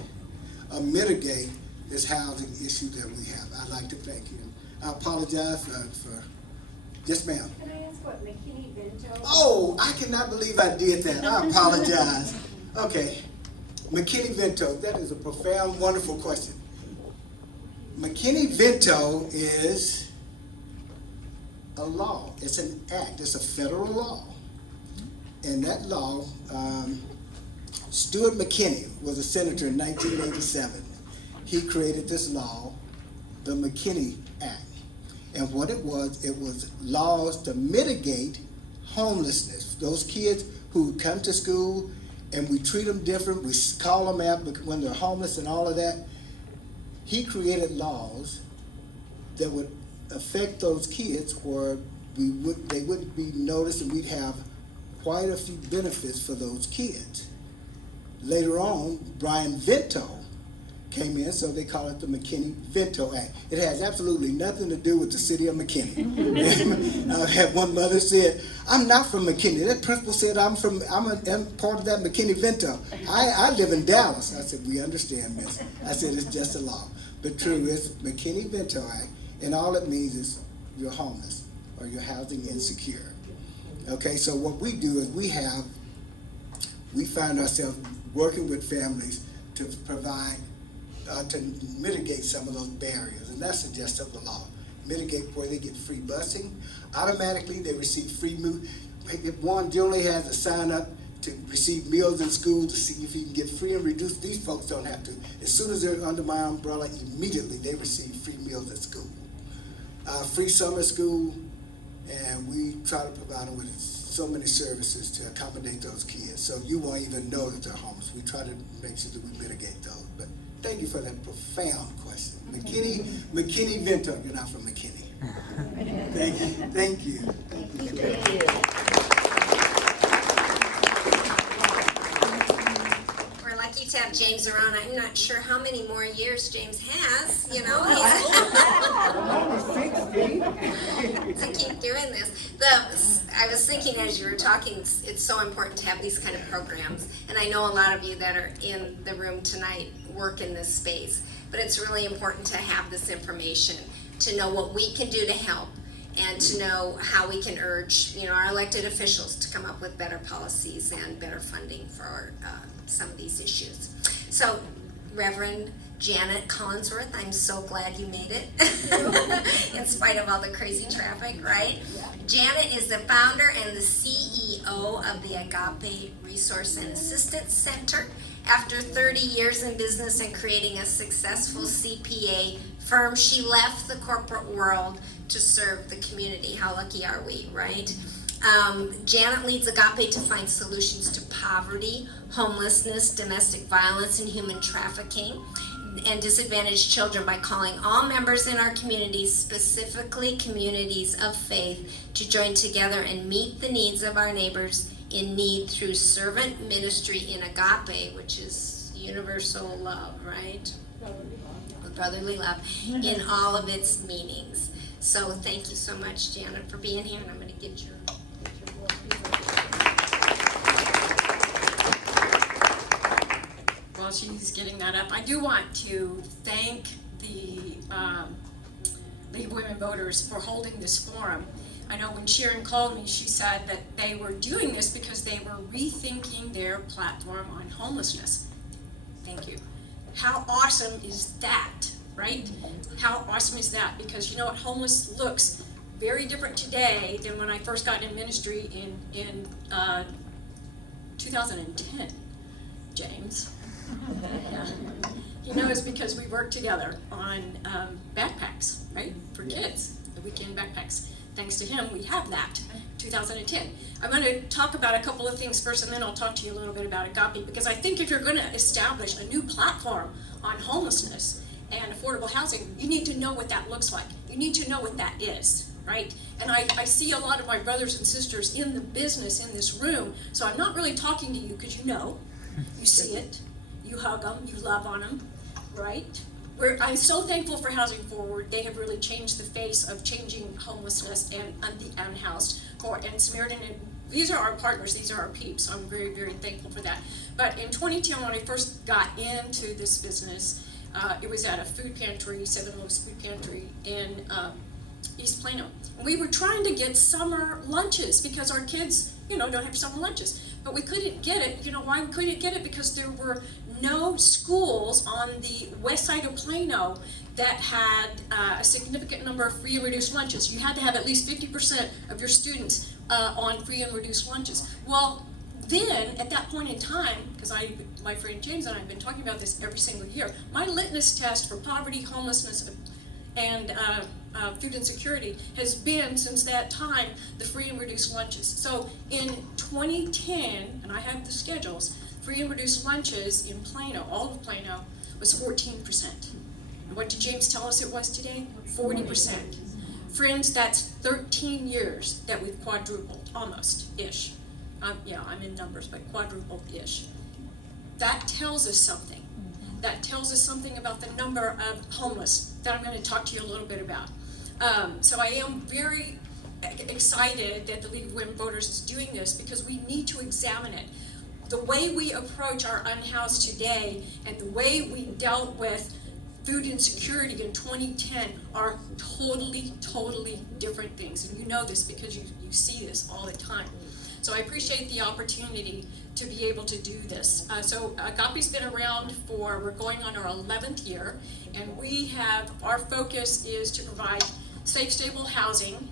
or mitigate this housing issue that we have. I'd like to thank you. I apologize for yes, ma'am. Can I ask what McKinney Vento? Oh, I cannot believe I did that. I apologize. Okay, McKinney Vento, that is a profound, wonderful question. McKinney Vento is a law. It's an act. It's a federal law. And that law, Stuart McKinney was a senator in 1987. He created this law, the McKinney Act. And what it was laws to mitigate homelessness. Those kids who come to school and we treat them different, we call them out when they're homeless and all of that. He created laws that would affect those kids where they wouldn't be noticed, and we'd have quite a few benefits for those kids. Later on, Brian Vento came in, so they call it the McKinney-Vento Act. It has absolutely nothing to do with the city of McKinney. I had one mother said, "I'm not from McKinney." That principal said, I'm part of that McKinney-Vento. I live in Dallas. I said, "We understand, miss." I said, "It's just a law." But true, it's McKinney-Vento Act, and all it means is you're homeless or you're housing insecure. Okay, so what we do is we find ourselves working with families to provide to mitigate some of those barriers, and that's the gist of the law. Mitigate where they get free busing. Automatically, they receive free meals. If one generally has to sign up to receive meals in school to see if he can get free and reduced, these folks don't have to. As soon as they're under my umbrella, immediately they receive free meals at school. Free summer school, and we try to provide them with so many services to accommodate those kids, so you won't even know that they're homeless. We try to make sure that we mitigate those. But thank you for that profound question. McKinney-Vento, you're not from McKinney. Thank you. Thank you. Thank you. We're lucky to have James around. I'm not sure how many more years James has, to keep doing this. I was thinking as you were talking, it's so important to have these kind of programs. And I know a lot of you that are in the room tonight work in this space. But it's really important to have this information, to know what we can do to help, and to know how we can urge, our elected officials to come up with better policies and better funding for some of these issues. So, Reverend Janet Collinsworth, I'm so glad you made it, in spite of all the crazy traffic, right? Janet is the founder and the CEO of the Agape Resource and Assistance Center. After 30 years in business and creating a successful CPA firm, she left the corporate world to serve the community. How lucky are we, right? Janet leads Agape to find solutions to poverty, homelessness, domestic violence, and human trafficking, and disadvantaged children by calling all members in our communities, specifically communities of faith, to join together and meet the needs of our neighbors in need through servant ministry in Agape, which is universal love, right? Brotherly love, in all of its meanings. So thank you so much, Janet, for being here, and I'm going to get your While she's getting that up, I do want to thank the League of Women Voters for holding this forum. I know when Sharon called me, she said that they were doing this because they were rethinking their platform on homelessness. Thank you. How awesome is that, right? How awesome is that? Because you know what, homeless looks very different today than when I first got in ministry in 2010, James. Yeah. He knows because we worked together on backpacks, right, for kids, the weekend backpacks. Thanks to him, we have that, 2010. I'm going to talk about a couple of things first, and then I'll talk to you a little bit about Agape, because I think if you're going to establish a new platform on homelessness and affordable housing, you need to know what that looks like. You need to know what that is, right? And I see a lot of my brothers and sisters in the business in this room, so I'm not really talking to you because you know, you see it. You hug them, you love on them, right? I'm so thankful for Housing Forward. They have really changed the face of changing homelessness and the unhoused. And Samaritan, and these are our partners, these are our peeps. I'm very, very thankful for that. But in 2010, when I first got into this business, it was at a food pantry, Seven Oaks Food Pantry in East Plano. And we were trying to get summer lunches because our kids, don't have summer lunches. But we couldn't get it. You know why we couldn't get it? Because there were no schools on the west side of Plano that had a significant number of free and reduced lunches. You had to have at least 50% of your students on free and reduced lunches. Well, then, at that point in time, because my friend James and I have been talking about this every single year, my litmus test for poverty, homelessness, and food insecurity has been, since that time, the free and reduced lunches. So in 2010, and I have the schedules, free and reduced lunches in Plano, all of Plano, was 14%. And what did James tell us it was today? 40%. Friends, that's 13 years that we've quadrupled, almost-ish. I'm in numbers, but quadrupled-ish. That tells us something. That tells us something about the number of homeless that I'm going to talk to you a little bit about. So I am very excited that the League of Women Voters is doing this because we need to examine it. The way we approach our unhoused today and the way we dealt with food insecurity in 2010 are totally, totally different things. And you know this because you see this all the time. So I appreciate the opportunity to be able to do this. So Agape's been around we're going on our 11th year, and our focus is to provide safe, stable housing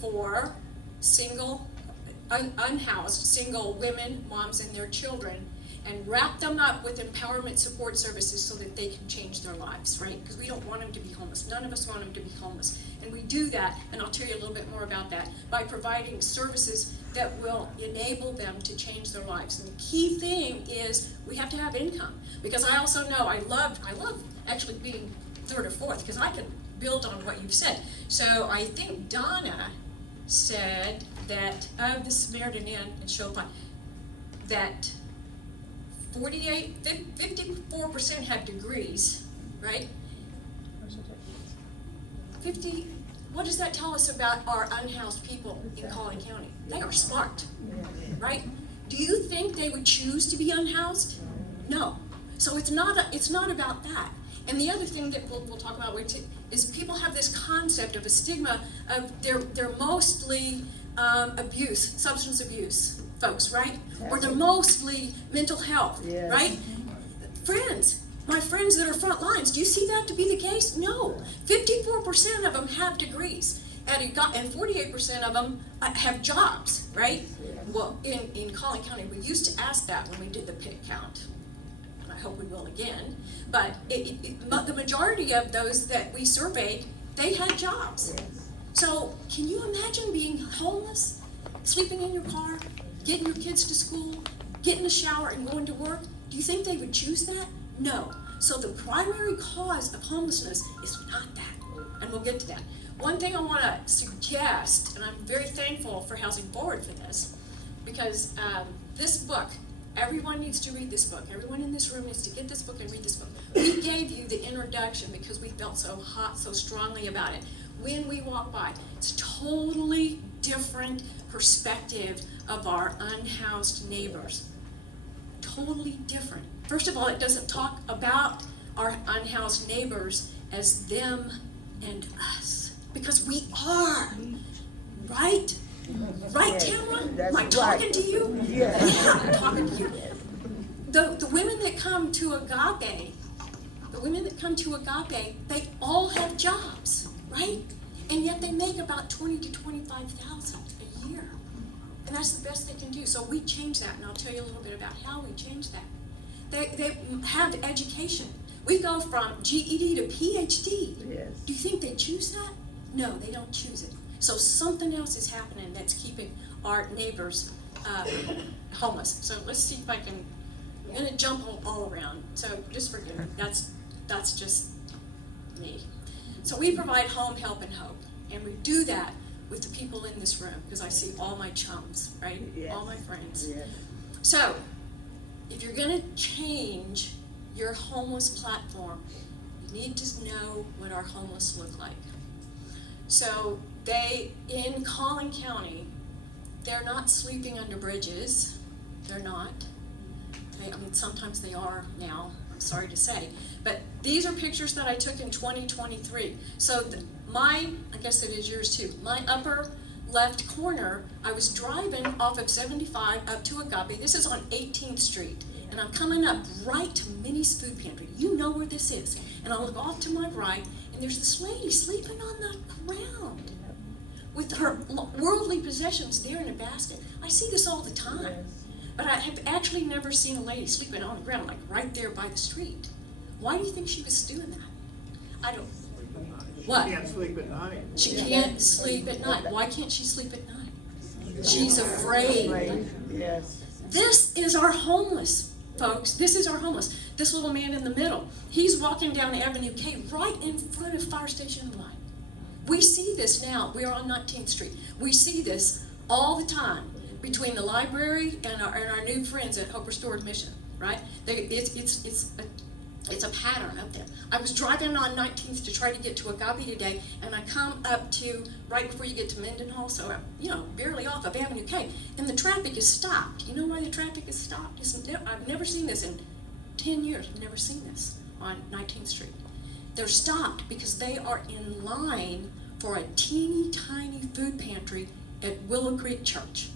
for unhoused single women, moms, and their children, and wrap them up with empowerment support services so that they can change their lives, right? Because we don't want them to be homeless. None of us want them to be homeless. And we do that, and I'll tell you a little bit more about that, by providing services that will enable them to change their lives. And the key thing is we have to have income. Because I also know I love actually being third or fourth, because I can build on what you've said. So I think Donna said that of the Samaritan Inn and Chopin, that 54% have degrees, right? What does that tell us about our unhoused people in Collin County? They are smart, right? Do you think they would choose to be unhoused? No. So it's not about that. And the other thing that we'll talk about is people have this concept of a stigma of they're mostly substance abuse folks, right? Or they're mostly mental health, right? Friends, my friends that are front lines, do you see that to be the case? No. 54% of them have degrees, and 48% of them have jobs, right? Well, in Collin County, we used to ask that when we did the pit count. And I hope we will again. But the majority of those that we surveyed, they had jobs. So can you imagine being homeless, sleeping in your car, getting your kids to school, getting a shower and going to work? Do you think they would choose that? No. So the primary cause of homelessness is not that. And we'll get to that. One thing I want to suggest, and I'm very thankful for Housing Forward for this, because this book, everyone needs to read this book. Everyone in this room needs to get this book and read this book. We gave you the introduction because we felt so hot, so strongly about it. When we walk by, it's totally different perspective of our unhoused neighbors. Totally different. First of all, it doesn't talk about our unhoused neighbors as them and us, because we are, right? Right, Tamara? Am I talking to you? Yeah, I'm talking to you. The women that come to Agape, they all have jobs, right? And yet they make about $20,000 to $25,000 a year. And that's the best they can do. So we change that, and I'll tell you a little bit about how we change that. They have education. We go from GED to PhD. Yes. Do you think they choose that? No, they don't choose it. So something else is happening that's keeping our neighbors homeless. So let's see if I can, I'm gonna jump all around. So just forgive me, that's just me. So we provide home, help, and hope. And we do that with the people in this room, because I see all my chums, right? Yes. All my friends. Yes. So if you're gonna change your homeless platform, you need to know what our homeless look like. So in Collin County, they're not sleeping under bridges. They're not. I mean, sometimes they are now, I'm sorry to say. But these are pictures that I took in 2023. So I guess it is yours too, my upper left corner, I was driving off of 75 up to Agape. This is on 18th Street. And I'm coming up right to Minnie's Food Pantry. You know where this is. And I look off to my right, and there's this lady sleeping on the ground with her worldly possessions there in a basket. I see this all the time. But I have actually never seen a lady sleeping on the ground, like right there by the street. Why do you think she was doing that? I don't. What? She can't sleep at night. She can't sleep at night. Why can't she sleep at night? She's afraid. Yes. This is our homeless, folks. This is our homeless. This little man in the middle, he's walking down Avenue K right in front of Fire Station 1. We see this now. We are on 19th Street. We see this all the time between the library and our new friends at Hope Restored Mission, right? It's a pattern up there. I was driving on 19th to try to get to Agape today, and I come up to right before you get to Mendenhall, so I'm, barely off of Avenue K, and the traffic is stopped. You know why the traffic is stopped? I've never seen this in 10 years. I've never seen this on 19th Street. They're stopped because they are in line for a teeny tiny food pantry at Willow Creek Church.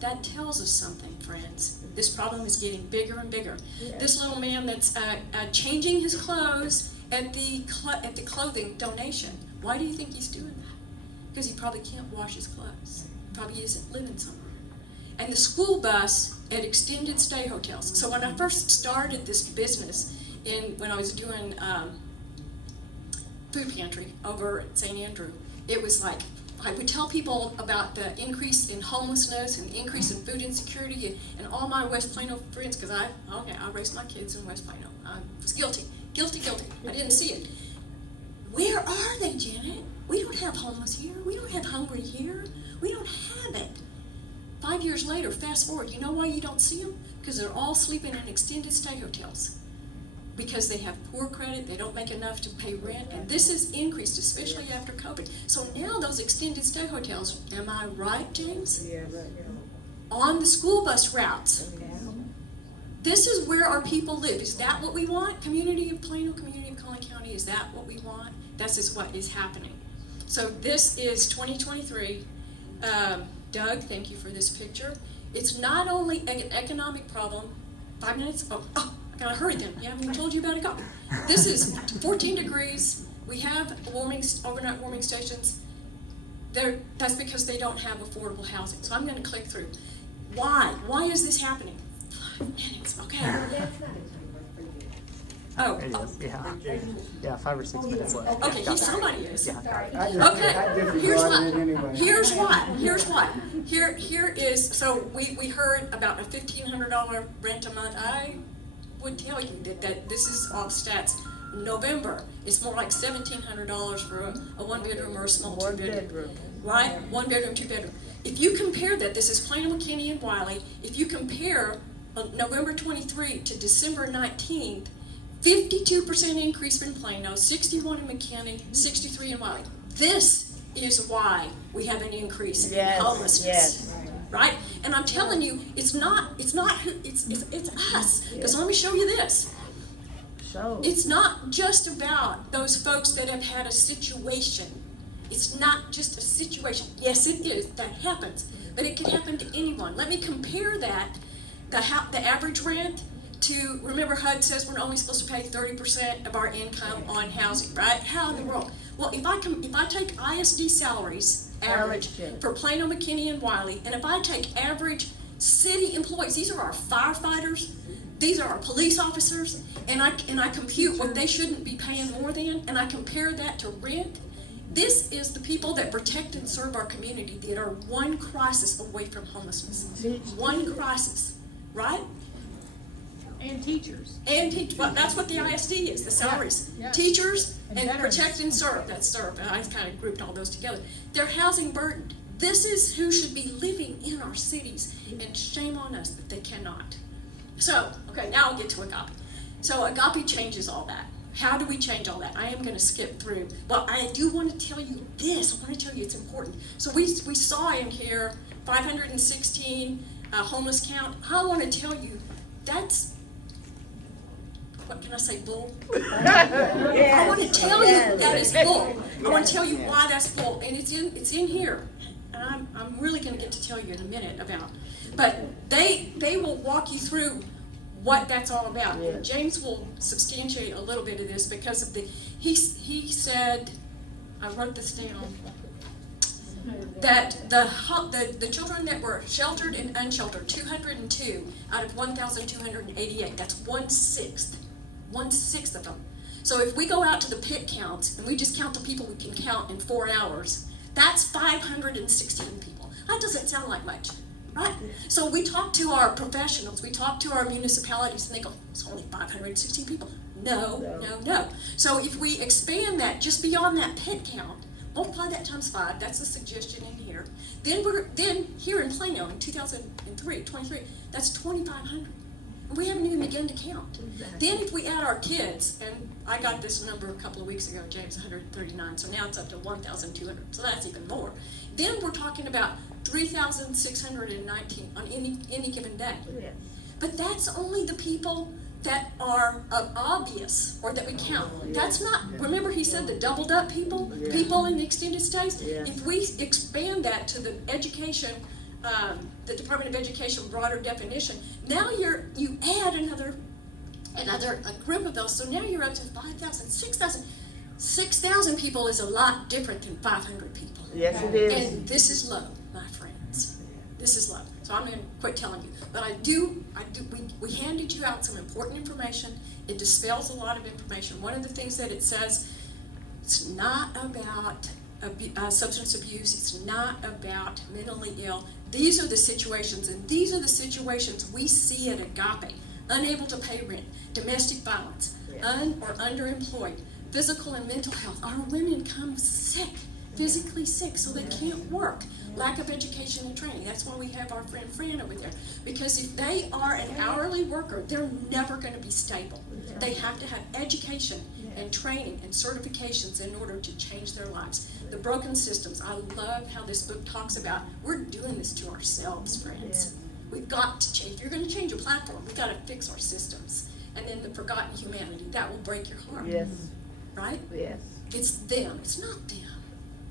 That tells us something, friends. This problem is getting bigger and bigger. Yes. This little man that's changing his clothes at the clothing donation. Why do you think he's doing that? Because he probably can't wash his clothes. Probably isn't living somewhere. And the school bus at extended stay hotels. So when I first started this business, when I was doing food pantry over at St. Andrew, it was like, I would tell people about the increase in homelessness and the increase in food insecurity and all my West Plano friends, because I raised my kids in West Plano. I was guilty. I didn't see it. Where are they, Janet? We don't have homeless here. We don't have hungry here. We don't have it. 5 years later, fast forward, you know why you don't see them? Because they're all sleeping in extended stay hotels. Because they have poor credit, they don't make enough to pay rent, and this has increased, especially after COVID. So now those extended stay hotels, am I right, James? Yeah, right. On the school bus routes. This is where our people live. Is that what we want? Community of Plano, community of Collin County, is that what we want? This is what is happening. So this is 2023. Doug, thank you for this picture. It's not only an economic problem. 5 minutes? Oh, I Gotta hurry then, you haven't even told you about Agape. This is 14 degrees, we have overnight warming stations. That's because they don't have affordable housing. So I'm gonna click through. Why? Why is this happening? 5 minutes, okay. Oh, It is, yeah. Yeah, 5 or 6 minutes left. okay, somebody is. Yeah. Okay, here's what. Here is, so we heard about a $1,500 rent a month. I would tell you that this is off stats. November, it's more like $1,700 for a 1-bedroom or a small 2-bedroom. Right? 1 bedroom, 2 bedroom. If you compare that, this is Plano, McKinney, and Wiley. If you compare November 23 to December 19th, 52% increase in Plano, 61 in McKinney, 63 in Wiley. This is why we have an increase in homelessness. Right? And I'm telling you, it's us. Because let me show you this. It's not just about those folks that have had a situation. It's not just a situation. Yes, it is. That happens. But it can happen to anyone. Let me compare that, the average rent, to, remember HUD says we're only supposed to pay 30% of our income on housing, right? How in the world? Well, if I take ISD salaries, average, for Plano, McKinney, and Wiley, and if I take average city employees, these are our firefighters, these are our police officers, and I compute what they shouldn't be paying more than, and I compare that to rent. This is the people that protect and serve our community that are one crisis away from homelessness. One crisis, right? And teachers. Well, that's what the ISD is, the salaries. Yeah. Teachers And and veterans. protect and serve, that's serve. I kind of grouped all those together. They're housing burdened. This is who should be living in our cities, and shame on us that they cannot. So, okay, now I'll get to Agape. So Agape changes all that. How do we change all that? I am going to skip through. Well, I do want to tell you this. I want to tell you it's important. So we saw in here 516 homeless count. I want to tell you that's, what can I say, bull? I want to tell you that is bull. I want to tell you why that's bull, and it's in here. And I'm really going to get to tell you in a minute about. But they will walk you through what that's all about. And James will substantiate a little bit of this because of he said, I wrote this down, that the children that were sheltered and unsheltered, 202 out of 1,288, that's 1/6 of them. So if we go out to the pit counts and we just count the people we can count in 4 hours, that's 516 people. That doesn't sound like much, right? So we talk to our professionals, we talk to our municipalities, and they go, it's only 516 people. No. So if we expand that just beyond that pit count, multiply that times 5, that's a suggestion in here. Then here in Plano in 23, that's 2,500. We haven't even begun to count. Then if we add our kids, and I got this number a couple of weeks ago, James, 139, so now it's up to 1,200, so that's even more. Then we're talking about 3,619 on any given day. But that's only the people that are obvious, or that we count. That's not, remember he said the doubled up people in the extended stays? If we expand that to the education, the Department of Education broader definition, now you add another a group of those, so now you're up to 5,000, 6,000. 6,000 people is a lot different than 500 people. Yes, it is. And this is low, my friends. This is low. So I'm going to quit telling you. But we handed you out some important information. It dispels a lot of information. One of the things that it says, it's not about substance abuse. It's not about mentally ill. These are the situations, and these are the situations we see at Agape. Unable to pay rent, domestic violence, or underemployed, physical and mental health. Our women come sick, physically sick, so they can't work. Lack of education and training. That's why we have our friend Fran over there. Because if they are an hourly worker, they're never going to be stable. They have to have education and training and certifications in order to change their lives. The broken systems. I love how this book talks about we're doing this to ourselves, friends. We've got to change. If you're going to change a platform, we've got to fix our systems. And then the forgotten humanity. That will break your heart. Yes. Right? Yes. It's them. It's not them.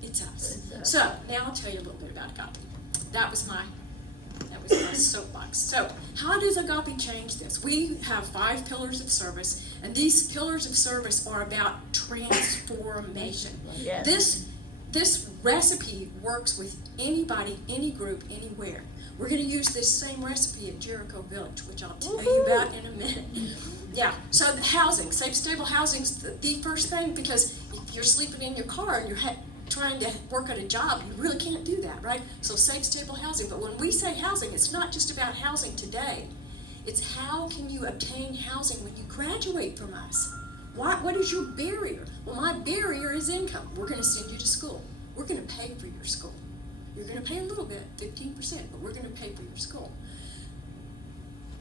It's us. So now I'll tell you a little bit about Agape. That was my soapbox. So how does Agape change this? We have 5 pillars of service, and these pillars of service are about transformation. Yes. This recipe works with anybody, any group, anywhere. We're going to use this same recipe at Jericho Village, which I'll tell you about in a minute. Yeah, so the housing, safe, stable housing is the first thing, because if you're sleeping in your car and you're trying to work at a job, you really can't do that, right? So safe, stable housing. But when we say housing, it's not just about housing today. It's how can you obtain housing when you graduate from us? What is your barrier? Well, my barrier is income. We're going to send you to school. We're going to pay for your school. You're going to pay a little bit, 15%, but we're going to pay for your school.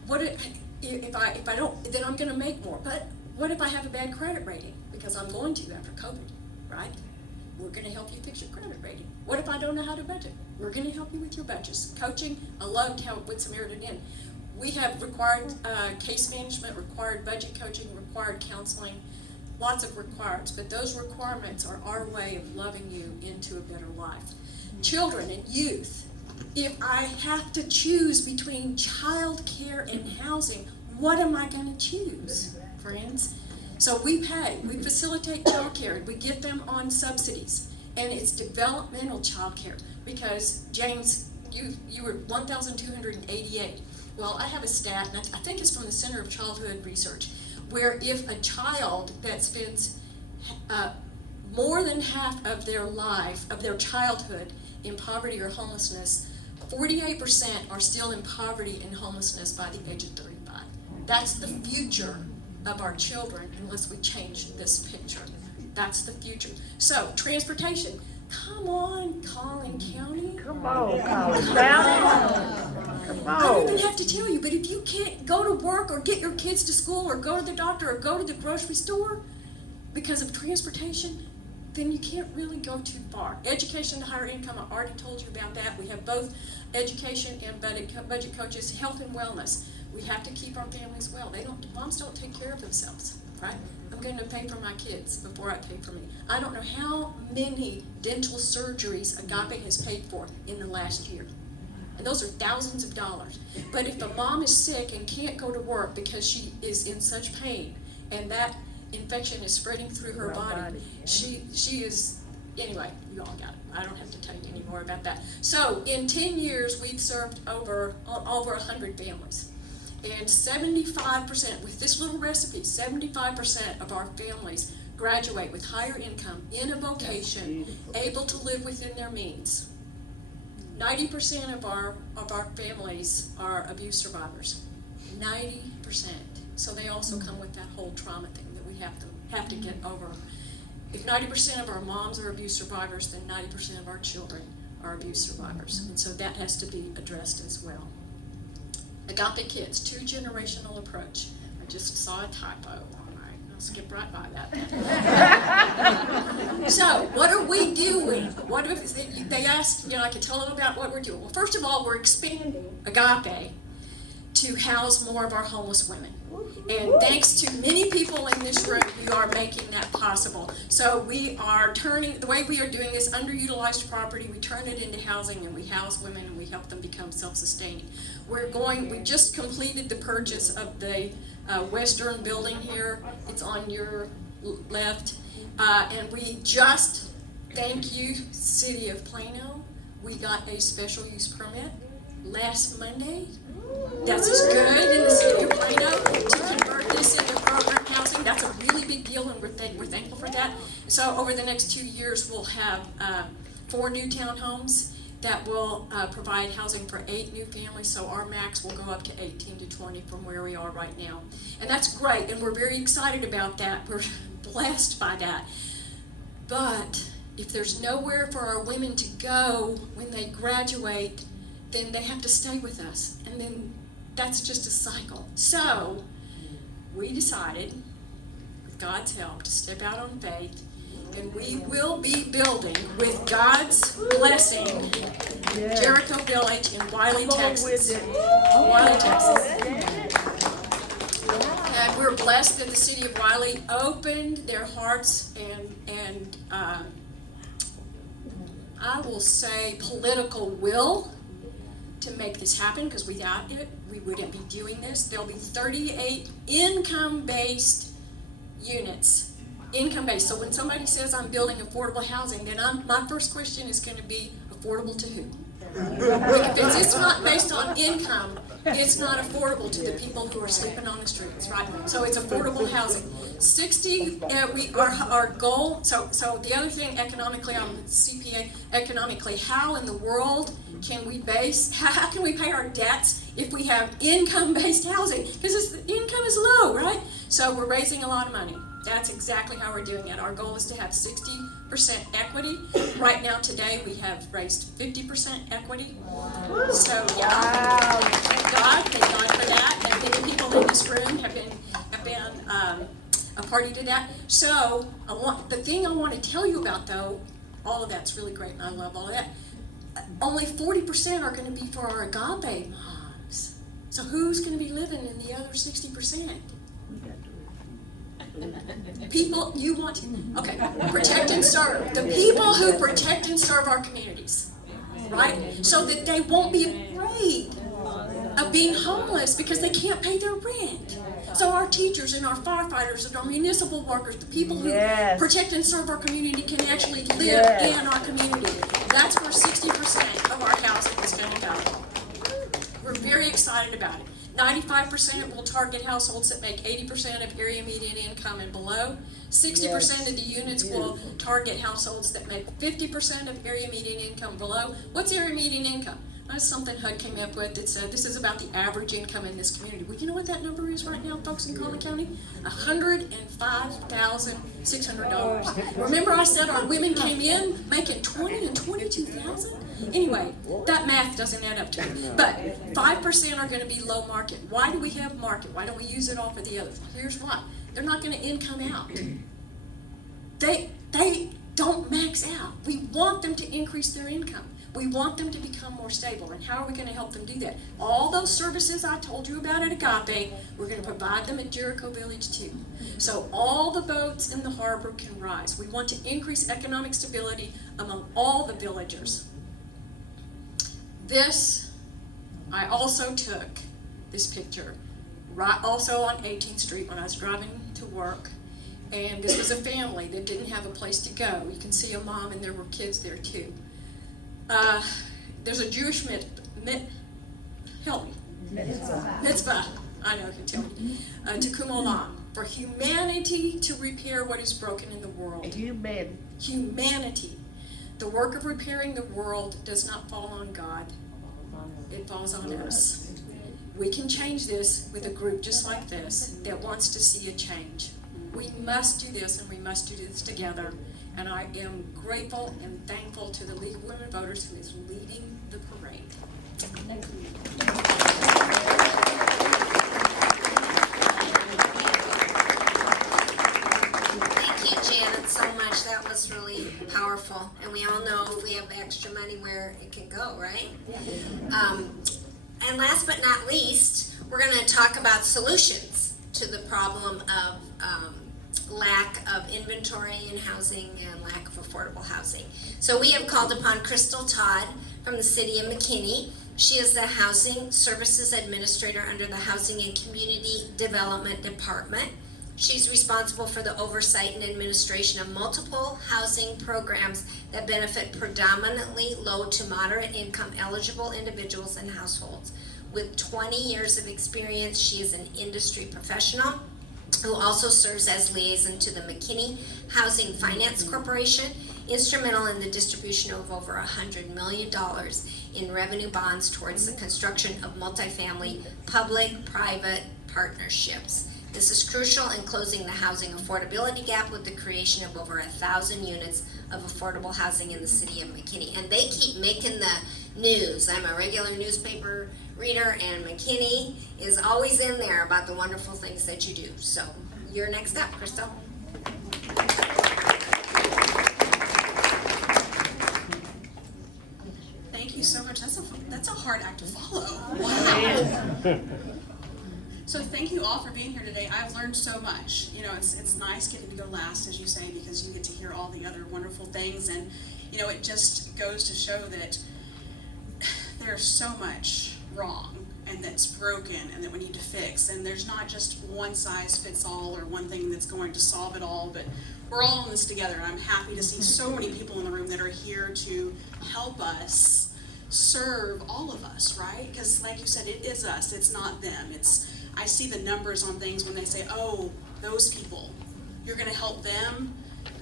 What if I don't, then I'm going to make more. But what if I have a bad credit rating? Because I'm going to after COVID, right? We're going to help you fix your credit rating. What if I don't know how to budget? We're going to help you with your budgets. Coaching, I loved how with Samaritan in. We have required case management, required budget coaching, required counseling, lots of requirements, but those requirements are our way of loving you into a better life. Children and youth, if I have to choose between child care and housing, what am I going to choose, friends? So we facilitate child care, we get them on subsidies, and it's developmental child care, because James, you were 1,288. Well, I have a stat, and I think it's from the Center of Childhood Research, where if a child that spends more than half of their life, of their childhood, in poverty or homelessness, 48% are still in poverty and homelessness by the age of 35. That's the future of our children unless we change this picture. That's the future. So, transportation. Come on, Collin County. Come on, Collin County. Come I don't even on. have to tell you, but if you can't go to work or get your kids to school or go to the doctor or go to the grocery store because of transportation, then you can't really go too far. Education to higher income, I already told you about that. We have both education and budget coaches, health and wellness. We have to keep our families well. Moms don't take care of themselves, right? I'm going to pay for my kids before I pay for me. I don't know how many dental surgeries Agape has paid for in the last year. And those are thousands of dollars. But if the mom is sick and can't go to work because she is in such pain and that infection is spreading through her body, she is, anyway, you all got it. I don't have to tell you any more about that. So in 10 years, we've served over 100 families. And 75%, with this little recipe, 75% of our families graduate with higher income in a vocation, able to live within their means. 90% of our families are abuse survivors. 90%. So they also come with that whole trauma thing that we have to get over. If 90% of our moms are abuse survivors, then 90% of our children are abuse survivors. And so that has to be addressed as well. Agape Kids, 2-generational approach. I just saw a typo. All right, I'll skip right by that. So, what are we doing? What if they asked, I could tell them about what we're doing. Well, first of all, we're expanding Agape to house more of our homeless women. And thanks to many people in this room, we are making that possible. So we are the way we are doing this, underutilized property, we turn it into housing, and we house women and we help them become self-sustaining. We just completed the purchase of the western building here. It's on your left. And we just, thank you, City of Plano, we got a special use permit last Monday. That's as good in the City of Plano to convert this into program housing. That's a really big deal, and we're thankful for that. So over the next 2 years, we'll have 4 new townhomes that will provide housing for 8 new families. So our max will go up to 18 to 20 from where we are right now. And that's great, and we're very excited about that. We're blessed by that. But if there's nowhere for our women to go when they graduate, then they have to stay with us, and then that's just a cycle. So we decided, with God's help, to step out on faith, and we will be building, with God's blessing, Jericho Village in Wiley, Texas. Wiley, Texas. And we're blessed that the City of Wiley opened their hearts and I will say political will to make this happen, because without it, we wouldn't be doing this. There'll be 38 income-based units. Income-based. So when somebody says I'm building affordable housing, then my first question is going to be affordable to who? If it's not based on income, it's not affordable to the people who are sleeping on the streets, right? So it's affordable housing. 60, our goal, so the other thing economically on CPA, economically, how in the world can we how can we pay our debts if we have income-based housing? Because the income is low, right? So we're raising a lot of money. That's exactly how we're doing it. Our goal is to have 60% equity. Right now, today, we have raised 50% equity. So, yeah, thank God for that. And many people in this room have been a party to that. So, the thing I want to tell you about, though, all of that's really great, and I love all of that. Only 40% are going to be for our Agape moms. So, who's going to be living in the other 60%? People you want to, okay, protect and serve. The people who protect and serve our communities, right? So that they won't be afraid of being homeless because they can't pay their rent. So our teachers and our firefighters and our municipal workers, the people who protect and serve our community can actually live in our community. That's where 60% of our housing is going to go. We're very excited about it. 95% will target households that make 80% of area median income and below. 60% of the units will target households that make 50% of area median income below. What's area median income? That's something HUD came up with that said this is about the average income in this community. Well, you know what that number is right now, folks, in Collin County? $105,600. Remember I said our women came in making $20,000 and $22,000? Anyway, that math doesn't add up to me. But 5% are going to be low market. Why do we have market? Why don't we use it all for the others? Here's why. They're not going to income out. They don't max out. We want them to increase their income. We want them to become more stable. And how are we going to help them do that? All those services I told you about at Agape, we're going to provide them at Jericho Village too. So all the boats in the harbor can rise. We want to increase economic stability among all the villagers. This, I also took this picture, right also on 18th Street when I was driving to work. And this was a family that didn't have a place to go. You can see a mom and there were kids there too. There's a Jewish mitzvah, I know, can tell me, Tikkun Olam, for humanity to repair what is broken in the world. Humanity. The work of repairing the world does not fall on God, it falls on us. We can change this with a group just like this that wants to see a change. We must do this, and we must do this together. And I am grateful and thankful to the League of Women Voters who is leading the parade. Thank you, Janet, so much. That was really powerful. And we all know if we have extra money where it can go, right? And last but not least, we're going to talk about solutions to the problem of lack of inventory in housing and lack of affordable housing. So we have called upon Cristel Todd from the city of McKinney. She is the Housing Services Administrator under the Housing and Community Development Department. She's responsible for the oversight and administration of multiple housing programs that benefit predominantly low to moderate income eligible individuals and households. With 20 years of experience, she is an industry professional who also serves as liaison to the McKinney Housing Finance Corporation, instrumental in the distribution of over $100 million in revenue bonds towards the construction of multifamily public-private partnerships. This is crucial in closing the housing affordability gap with the creation of over 1,000 units of affordable housing in the city of McKinney. And they keep making the news. I'm a regular newspaper reader, and McKinney is always in there about the wonderful things that you do. So you're next up, Cristel. Thank you so much. That's a hard act to follow. Wow. So thank you all for being here today. I've learned so much. You know, it's nice getting to go last, as you say, because you get to hear all the other wonderful things, and you know, it just goes to show that there's so much wrong and that's broken and that we need to fix. And there's not just one size fits all or one thing that's going to solve it all, but we're all in this together. And I'm happy to see so many people in the room that are here to help us serve all of us, right? Because like you said, it is us, it's not them. I see the numbers on things when they say, oh, those people, you're gonna help them.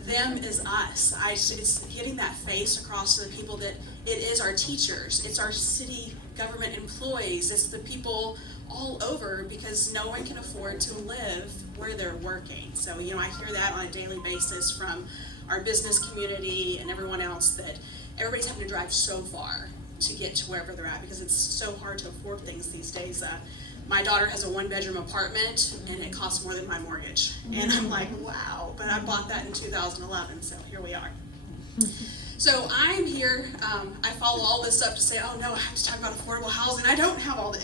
Them is us. It's getting that face across to the people that it is our teachers, it's our city government employees, it's the people all over, because no one can afford to live where they're working. So, I hear that on a daily basis from our business community and everyone else, that everybody's having to drive so far to get to wherever they're at because it's so hard to afford things these days. My daughter has a 1-bedroom apartment and it costs more than my mortgage. And I'm like, wow, but I bought that in 2011, so here we are. So I'm here, I follow all this up to say, oh no, I have to talk about affordable housing. I don't have all the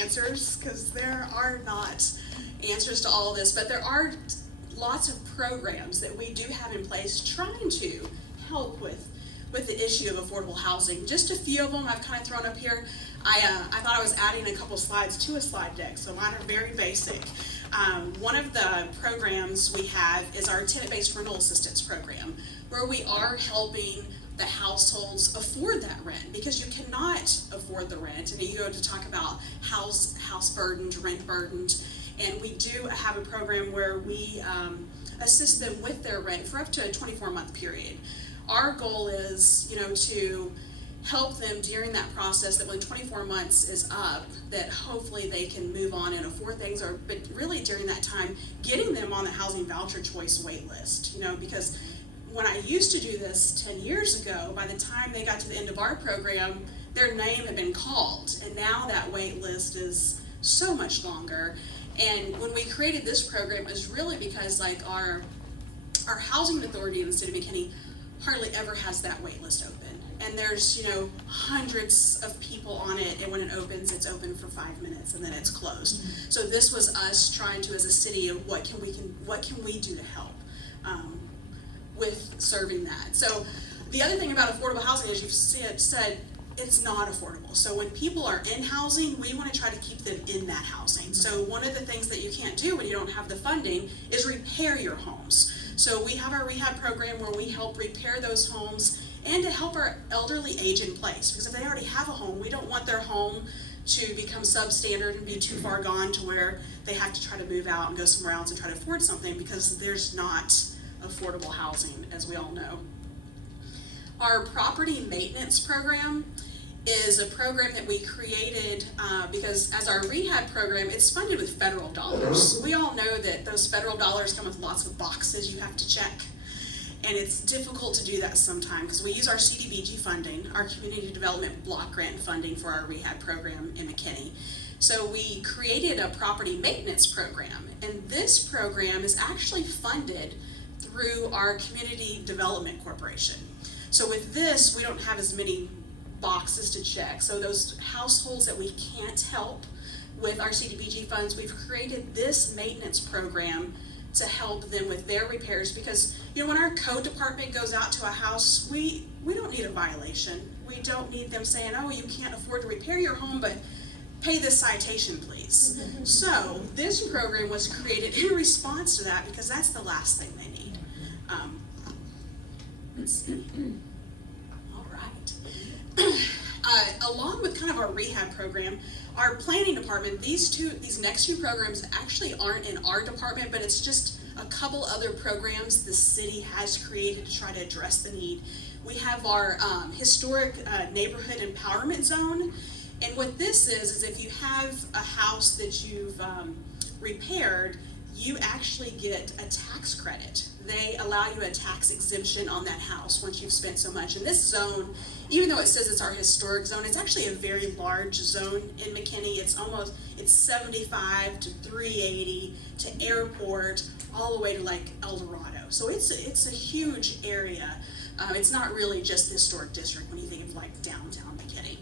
answers, because there are not answers to all of this, but there are lots of programs that we do have in place trying to help with the issue of affordable housing. Just a few of them I've kind of thrown up here. I thought I was adding a couple slides to a slide deck, so mine are very basic. One of the programs we have is our tenant-based rental assistance program, where we are helping the households afford that rent, because you cannot afford the rent. And you go to talk about house burdened, rent burdened, and we do have a program where we assist them with their rent for up to a 24-month period. Our goal is, to help them during that process, that when 24 months is up, that hopefully they can move on and afford things, but really during that time, getting them on the housing voucher choice wait list, because when I used to do this 10 years ago, by the time they got to the end of our program, their name had been called, and now that wait list is so much longer. And when we created this program, it was really because our housing authority in the city of McKinney hardly ever has that wait list open. And there's, hundreds of people on it, and when it opens, it's open for 5 minutes and then it's closed. So this was us trying to, as a city, of what can we do to help with serving that. So the other thing about affordable housing, as you've said, it's not affordable. So when people are in housing, we want to try to keep them in that housing. So one of the things that you can't do when you don't have the funding is repair your homes. So we have our rehab program where we help repair those homes and to help our elderly age in place. Because if they already have a home, we don't want their home to become substandard and be too far gone to where they have to try to move out and go somewhere else and try to afford something, because there's not affordable housing, as we all know. Our property maintenance program is a program that we created because as our rehab program, it's funded with federal dollars. We all know that those federal dollars come with lots of boxes you have to check. And it's difficult to do that sometimes because we use our CDBG funding, our Community Development Block Grant funding, for our rehab program in McKinney. So we created a property maintenance program, and this program is actually funded through our Community Development Corporation. So with this, we don't have as many boxes to check. So those households that we can't help with our CDBG funds, we've created this maintenance program to help them with their repairs, because when our code department goes out to a house, we don't need a violation. We don't need them saying, oh, you can't afford to repair your home, but pay this citation, please. So this program was created in response to that, because that's the last thing they need. Let's see. All right. Along with kind of our rehab program, our planning department, these next two programs actually aren't in our department, but it's just a couple other programs the city has created to try to address the need. We have our historic neighborhood empowerment zone, and what this is if you have a house that you've repaired, you actually get a tax credit. They allow you a tax exemption on that house once you've spent so much. And this zone, even though it says it's our historic zone, it's actually a very large zone in McKinney. It's 75 to 380 to airport, all the way to like El Dorado. So it's a huge area. It's not really just the historic district when you think of like downtown McKinney.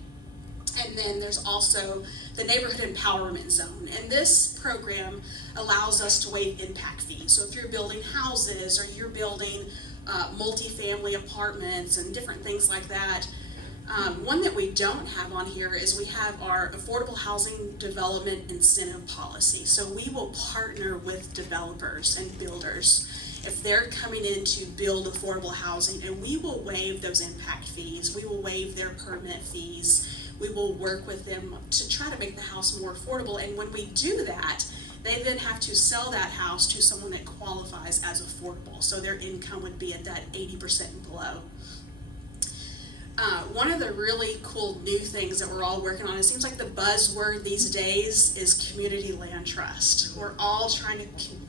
And then there's also the Neighborhood Empowerment Zone. And this program allows us to waive impact fees. So if you're building houses or you're building multifamily apartments and different things like that, One that we don't have on here is we have our Affordable Housing Development Incentive Policy. So we will partner with developers and builders if they're coming in to build affordable housing, and we will waive those impact fees, we will waive their permit fees, we will work with them to try to make the house more affordable. And when we do that, they then have to sell that house to someone that qualifies as affordable. So their income would be at that 80% and below. One of the really cool new things that we're all working on, it seems like the buzzword these days is community land trust. We're all trying to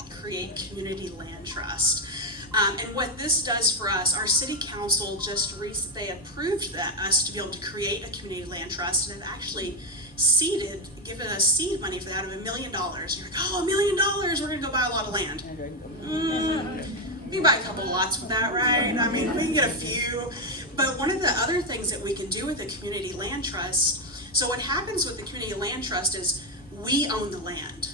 create community land trust. And what this does for us, our city council they approved us to be able to create a community land trust, and have actually given us seed money for that of $1 million. You're like, oh, $1 million, we're gonna go buy a lot of land. We can buy a couple lots with that, right? I mean, we can get a few. But one of the other things that we can do with a community land trust, so what happens with the community land trust is we own the land,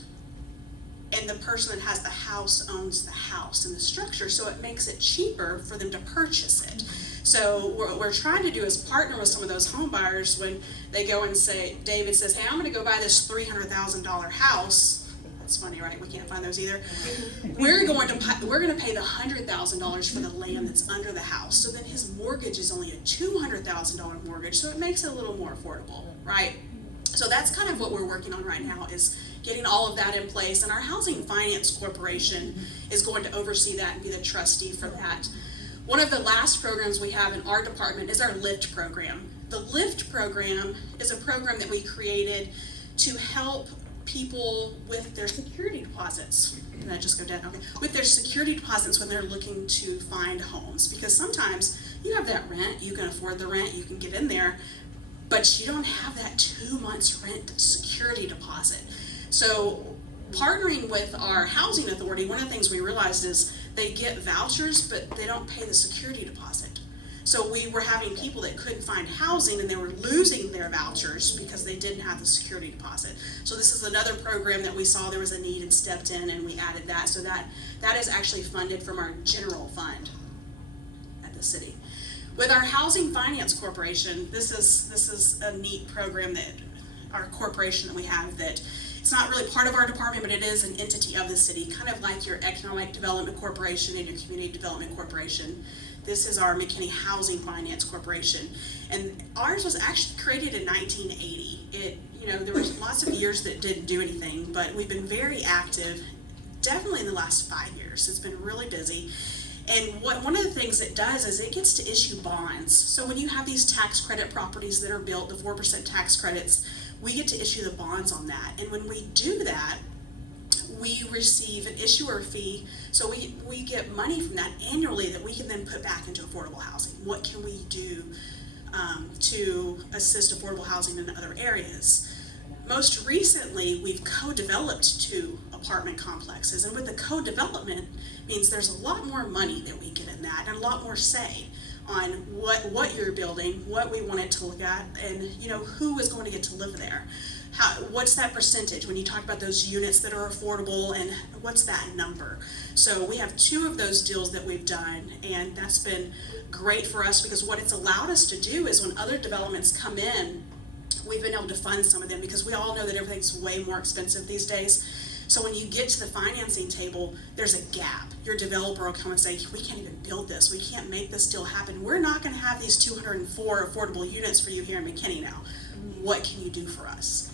and the person that has the house owns the house and the structure, so it makes it cheaper for them to purchase it. So what we're trying to do is partner with some of those home buyers when they go and say, David says, hey, I'm gonna go buy this $300,000 house. That's funny, right? We can't find those either. We're gonna pay the $100,000 for the land that's under the house. So then his mortgage is only a $200,000 mortgage, so it makes it a little more affordable, right? So that's kind of what we're working on right now, is getting all of that in place. And our Housing Finance Corporation is going to oversee that and be the trustee for that. One of the last programs we have in our department is our LIFT program. The LIFT program is a program that we created to help people with their security deposits. Did I just go dead? Okay. With their security deposits when they're looking to find homes. Because sometimes you have that rent, you can afford the rent, you can get in there, but you don't have that 2 months rent security deposit. So partnering with our housing authority, one of the things we realized is they get vouchers, but they don't pay the security deposit. So we were having people that couldn't find housing, and they were losing their vouchers because they didn't have the security deposit. So this is another program that we saw there was a need and stepped in, and we added that. So that is actually funded from our general fund at the city. With our Housing Finance Corporation, this is a neat program that our corporation that we have, that it's not really part of our department, but it is an entity of the city, kind of like your Economic Development Corporation and your Community Development Corporation. This is our McKinney Housing Finance Corporation, and ours was actually created in 1980. There was lots of years that didn't do anything, but we've been very active, definitely in the last 5 years. It's been really busy. And one of the things it does is it gets to issue bonds. So when you have these tax credit properties that are built, the 4% tax credits, we get to issue the bonds on that. And when we do that, we receive an issuer fee. So we get money from that annually that we can then put back into affordable housing. What can we do to assist affordable housing in other areas? Most recently, we've co-developed 2 apartment complexes, and with the co-development means there's a lot more money that we get in that, and a lot more say on what you're building, what we want it to look at, and who is going to get to live there. What's that percentage when you talk about those units that are affordable, and what's that number? So we have 2 of those deals that we've done, and that's been great for us, because what it's allowed us to do is when other developments come in, we've been able to fund some of them, because we all know that everything's way more expensive these days. So when you get to the financing table, there's a gap. Your developer will come and say, we can't even build this. We can't make this deal happen. We're not gonna have these 204 affordable units for you here in McKinney now. What can you do for us?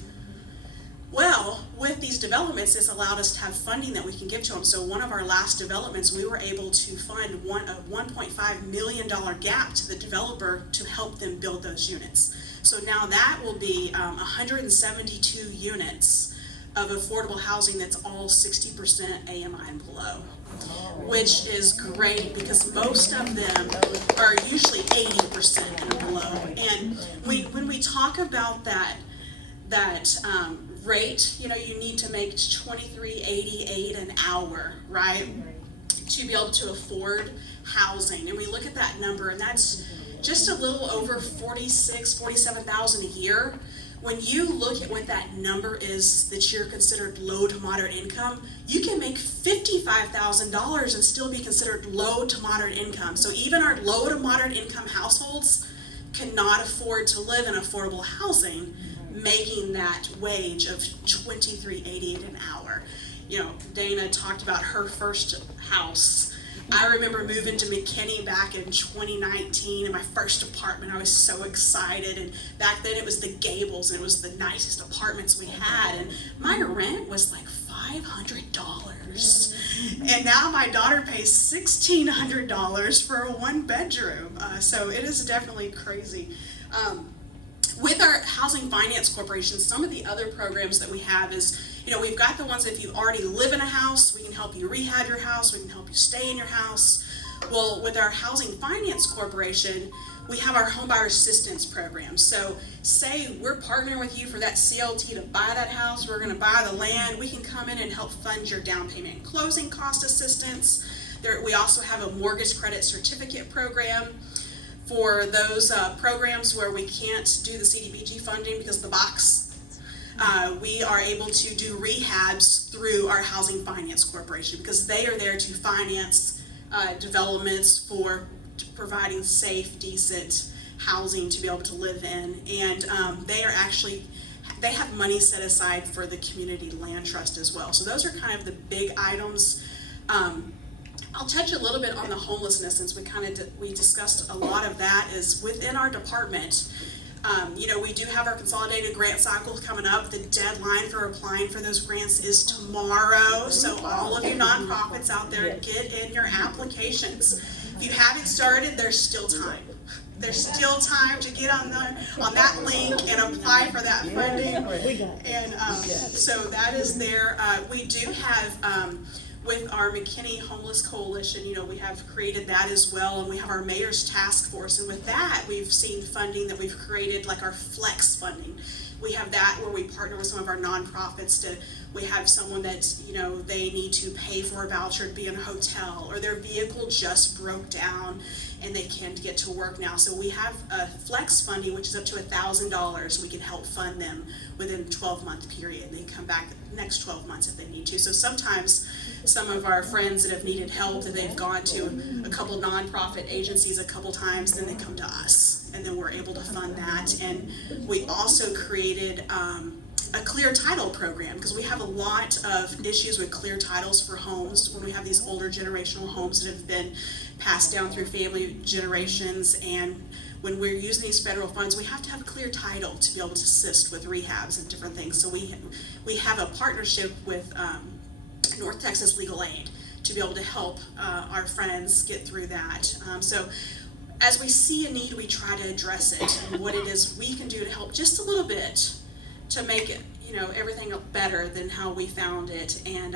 Well, with these developments, it's allowed us to have funding that we can give to them. So one of our last developments, we were able to fund a $1.5 million gap to the developer to help them build those units. So now that will be 172 units of affordable housing that's all 60% AMI and below, which is great because most of them are usually 80% and below. And when we talk about that rate, you need to make $23.88 an hour, right, to be able to afford housing. And we look at that number, and that's just a little over $47,000 a year. When you look at what that number is that you're considered low to moderate income, you can make $55,000 and still be considered low to moderate income. So even our low to moderate income households cannot afford to live in affordable housing, making that wage of $23.88 an hour. You know, Dana talked about her first house. I remember moving to McKinney back in 2019 in my first apartment. I was so excited, and back then it was the Gables, and it was the nicest apartments we had, and my rent was like $500. And now my daughter pays $1,600 for a 1-bedroom. So it is definitely crazy. With our Housing Finance Corporation, some of the other programs that we have is, you know, we've got the ones that if you already live in a house, we can help you rehab your house, we can help you stay in your house. Well, with our Housing Finance Corporation, we have our home buyer assistance program. So say we're partnering with you for that CLT to buy that house, we're gonna buy the land, we can come in and help fund your down payment and closing cost assistance. We also have a mortgage credit certificate program for those programs where we can't do the CDBG funding because of the box. We are able to do rehabs through our Housing Finance Corporation because they are there to finance developments for providing safe, decent housing to be able to live in. And they have money set aside for the community land trust as well. So those are kind of the big items. I'll touch a little bit on the homelessness since we discussed a lot of that is within our department. You know, we do have our consolidated grant cycle coming up. The deadline for applying for those grants is tomorrow. So all of you nonprofits out there, get in your applications. If you haven't started, there's still time. There's still time to get on that link and apply for that funding. And so that is there. We do have with our McKinney Homeless Coalition, you know, we have created that as well, and we have our mayor's task force, and with that we've seen funding that we've created, like our flex funding. We have that where we partner with some of our nonprofits we have someone that, you know, they need to pay for a voucher to be in a hotel, or their vehicle just broke down and they can't get to work now. So we have a flex funding, which is up to $1,000. We can help fund them within a 12-month period. They come back the next 12 months if they need to. So sometimes some of our friends that have needed help, that they've gone to a couple nonprofit agencies a couple times, then they come to us, and then we're able to fund that. And we also created a clear title program, because we have a lot of issues with clear titles for homes when we have these older generational homes that have been passed down through family generations. And when we're using these federal funds, we have to have a clear title to be able to assist with rehabs and different things. So we have a partnership with North Texas Legal Aid to be able to help our friends get through that. So as we see a need, we try to address it, and what it is we can do to help just a little bit to make it, you know, everything better than how we found it. And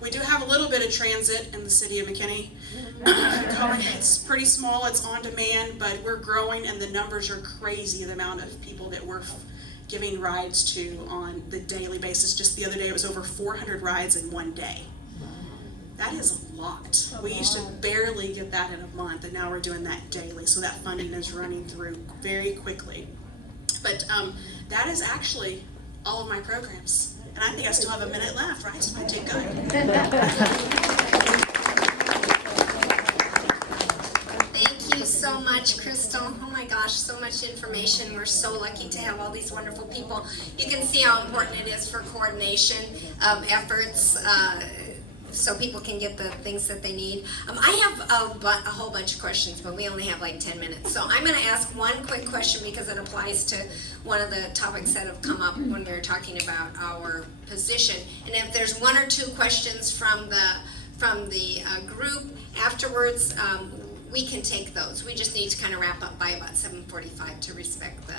we do have a little bit of transit in the city of McKinney. It's pretty small, it's on demand, but we're growing, and the numbers are crazy, the amount of people that we're giving rides to on the daily basis. Just the other day, it was over 400 rides in one day. That is a lot. We used to barely get that in a month, and now we're doing that daily. So that funding is running through very quickly. But that is actually all of my programs. And I think I still have a minute left, right? So I did good. Thank you so much, Cristel. Oh my gosh, so much information. We're so lucky to have all these wonderful people. You can see how important it is for coordination of efforts, so people can get the things that they need. I have a whole bunch of questions, but we only have like 10 minutes. So I'm going to ask one quick question because it applies to one of the topics that have come up when we were talking about our position. And if there's one or two questions from the group afterwards, we can take those. We just need to kind of wrap up by about 7:45 to respect the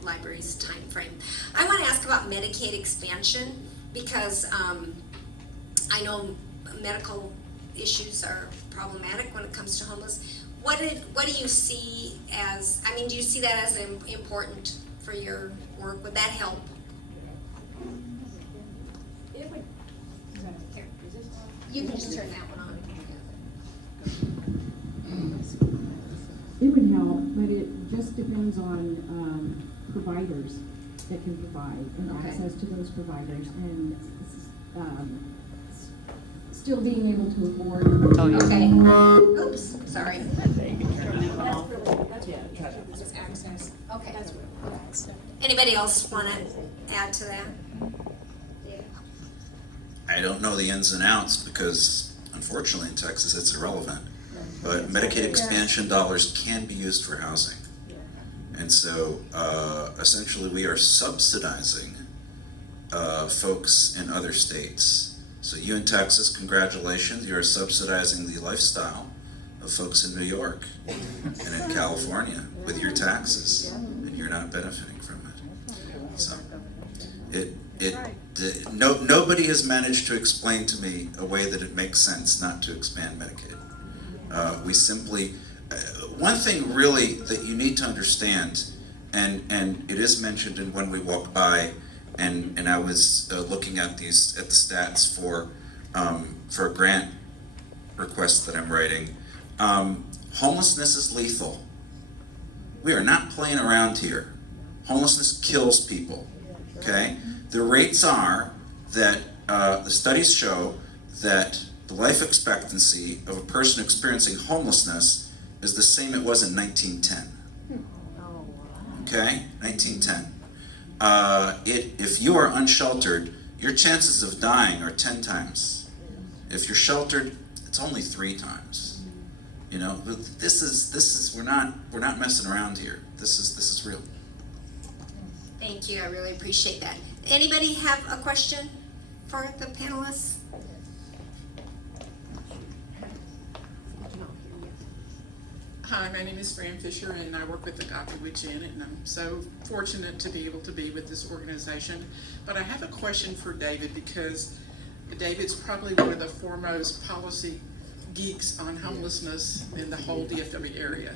library's time frame. I want to ask about Medicaid expansion because I know medical issues are problematic when it comes to homeless. What do you see as, I mean, do you see that as important for your work? Would that help? It would. Here. You can just turn that one on. It would help, but it just depends on providers that can provide and access to those providers, and still being able to afford. Oh, yeah. Okay. Oops, sorry. That's Just access. Okay. That's what. Anybody else want to add to that? I don't know the ins and outs because unfortunately in Texas it's irrelevant. But Medicaid expansion dollars can be used for housing. And so essentially we are subsidizing folks in other states. So you in Texas, congratulations, you are subsidizing the lifestyle of folks in New York and in California with your taxes, and you're not benefiting from it. So nobody has managed to explain to me a way that it makes sense not to expand Medicaid. We simply, one thing really that you need to understand, and it is mentioned in When We Walk By, and I was looking at the stats for a grant request that I'm writing. Homelessness is lethal. We are not playing around here. Homelessness kills people, okay? The rates are that, the studies show that the life expectancy of a person experiencing homelessness is the same it was in 1910. Okay, 1910. If you are unsheltered, your chances of dying are 10 times. If you're sheltered, it's only 3 times. You know, this is we're not messing around here. This is real. Thank you, I really appreciate that. Anybody have a question for the panelists? Hi, my name is Fran Fisher, and I work with Agape with Janet, and I'm so fortunate to be able to be with this organization. But I have a question for David, because David's probably one of the foremost policy geeks on homelessness in the whole DFW area.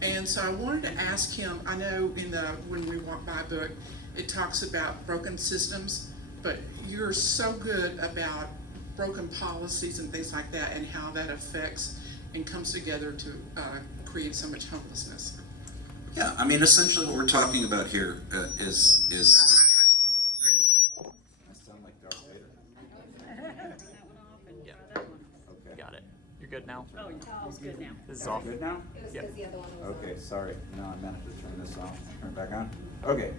And so I wanted to ask him, I know in the When We Walk By book, it talks about broken systems, but you're so good about broken policies and things like that, and how that affects and comes together to create so much homelessness. Yeah, I mean, essentially what we're talking about here is. I sound like Darth Vader. Yeah. Okay. Got it. You're good now? Oh, it's good now. This is off. Good now? Yep. Okay, sorry. No, I meant to turn this off. Turn it back on. Okay.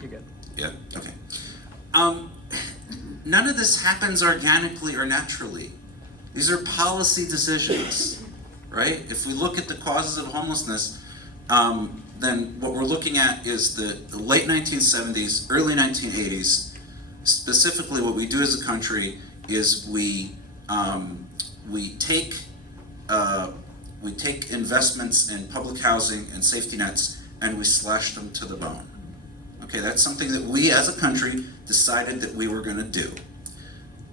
You're good. Yeah. Okay. None of this happens organically or naturally. These are policy decisions, right? If we look at the causes of homelessness, then what we're looking at is the late 1970s, early 1980s. Specifically, what we do as a country is we take investments in public housing and safety nets and we slash them to the bone. Okay, that's something that we as a country decided that we were going to do.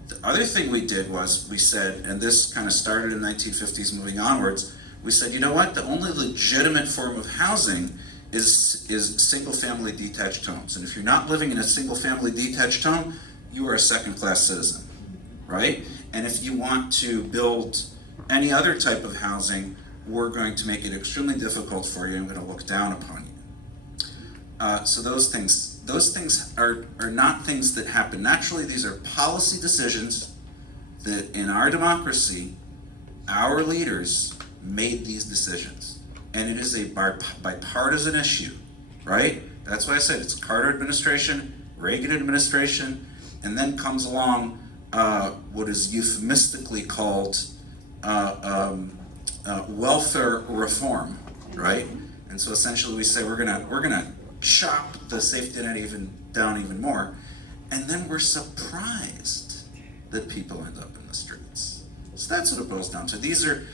The other thing we did was we said, and this kind of started in the 1950s moving onwards, we said, you know what, the only legitimate form of housing is single-family detached homes. And if you're not living in a single-family detached home, you are a second-class citizen, right? And if you want to build any other type of housing, we're going to make it extremely difficult for you and we're going to look down upon you. So those things are not things that happen naturally. These are policy decisions that in our democracy, our leaders made these decisions. And it is a bipartisan issue, right? That's why I said it's Carter administration, Reagan administration, and then comes along what is euphemistically called welfare reform, right? And so essentially we say we're gonna chop the safety net down even more, and then we're surprised that people end up in the streets. So that's what it boils down to. These are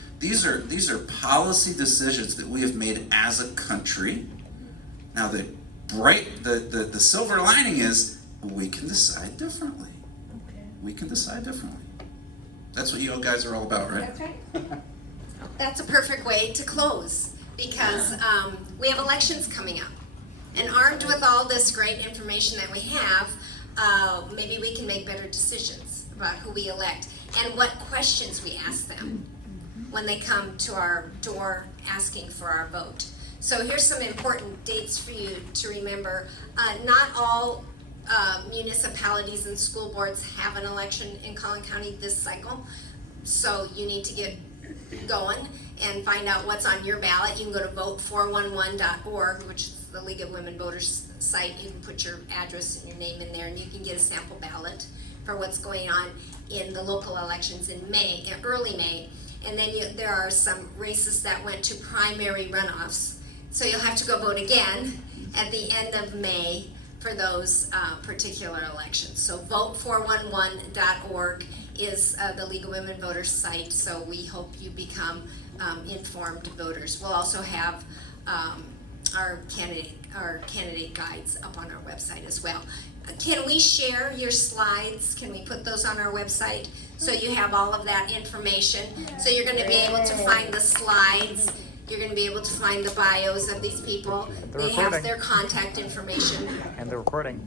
policy decisions that we have made as a country. Now the silver lining is we can decide differently. We can decide differently. That's what you guys are all about, right? That's right. That's a perfect way to close, because we have elections coming up. And armed with all this great information that we have, maybe we can make better decisions about who we elect and what questions we ask them when they come to our door asking for our vote. So here's some important dates for you to remember. Not all municipalities and school boards have an election in Collin County this cycle, so you need to get going and find out what's on your ballot. You can go to vote411.org, which is the League of Women Voters site. You can put your address and your name in there, and you can get a sample ballot for what's going on in the local elections in May, early May. And then there are some races that went to primary runoffs. So you'll have to go vote again at the end of May for those particular elections. So vote411.org is the League of Women Voters site, so we hope you become informed voters. We'll also have our candidate guides up on our website as well. Can we share your slides? Can we put those on our website? So you have all of that information. So you're going to be able to find the slides. You're going to be able to find the bios of these people. They have their contact information. And the recording.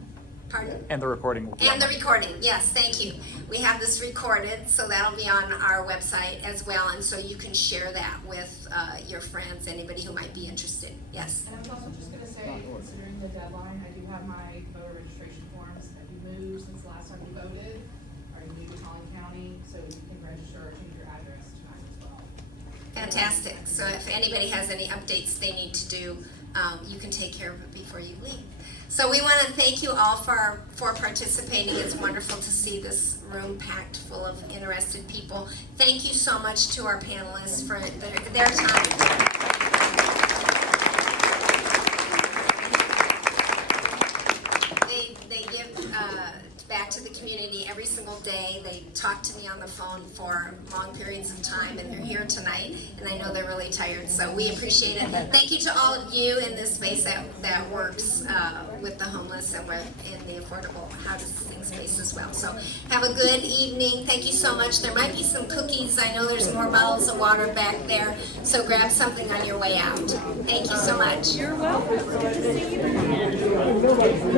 Pardon? And the recording. And the recording, yes, thank you. We have this recorded, so that'll be on our website as well, and so you can share that with your friends, anybody who might be interested. Yes? And I was also just going to say, considering the deadline, I do have my voter registration forms. Have you moved since the last time you voted? Are you new to Collin County? So you can register or change your address tonight as well. Fantastic. So if anybody has any updates they need to do, you can take care of it before you leave. So we want to thank you all for participating. It's wonderful to see this room packed full of interested people. Thank you so much to our panelists for their time. They give back to the community every single day. They talk to me on the phone for long periods of time, and they're here tonight, and I know they're really tired, so we appreciate it. Thank you to all of you in this space that works with the homeless, and we're in the affordable housing space as well. So have a good evening. Thank you so much. There might be some cookies. I know there's more bottles of water back there, so grab something on your way out. Thank you so much. You're welcome. Good to see you again.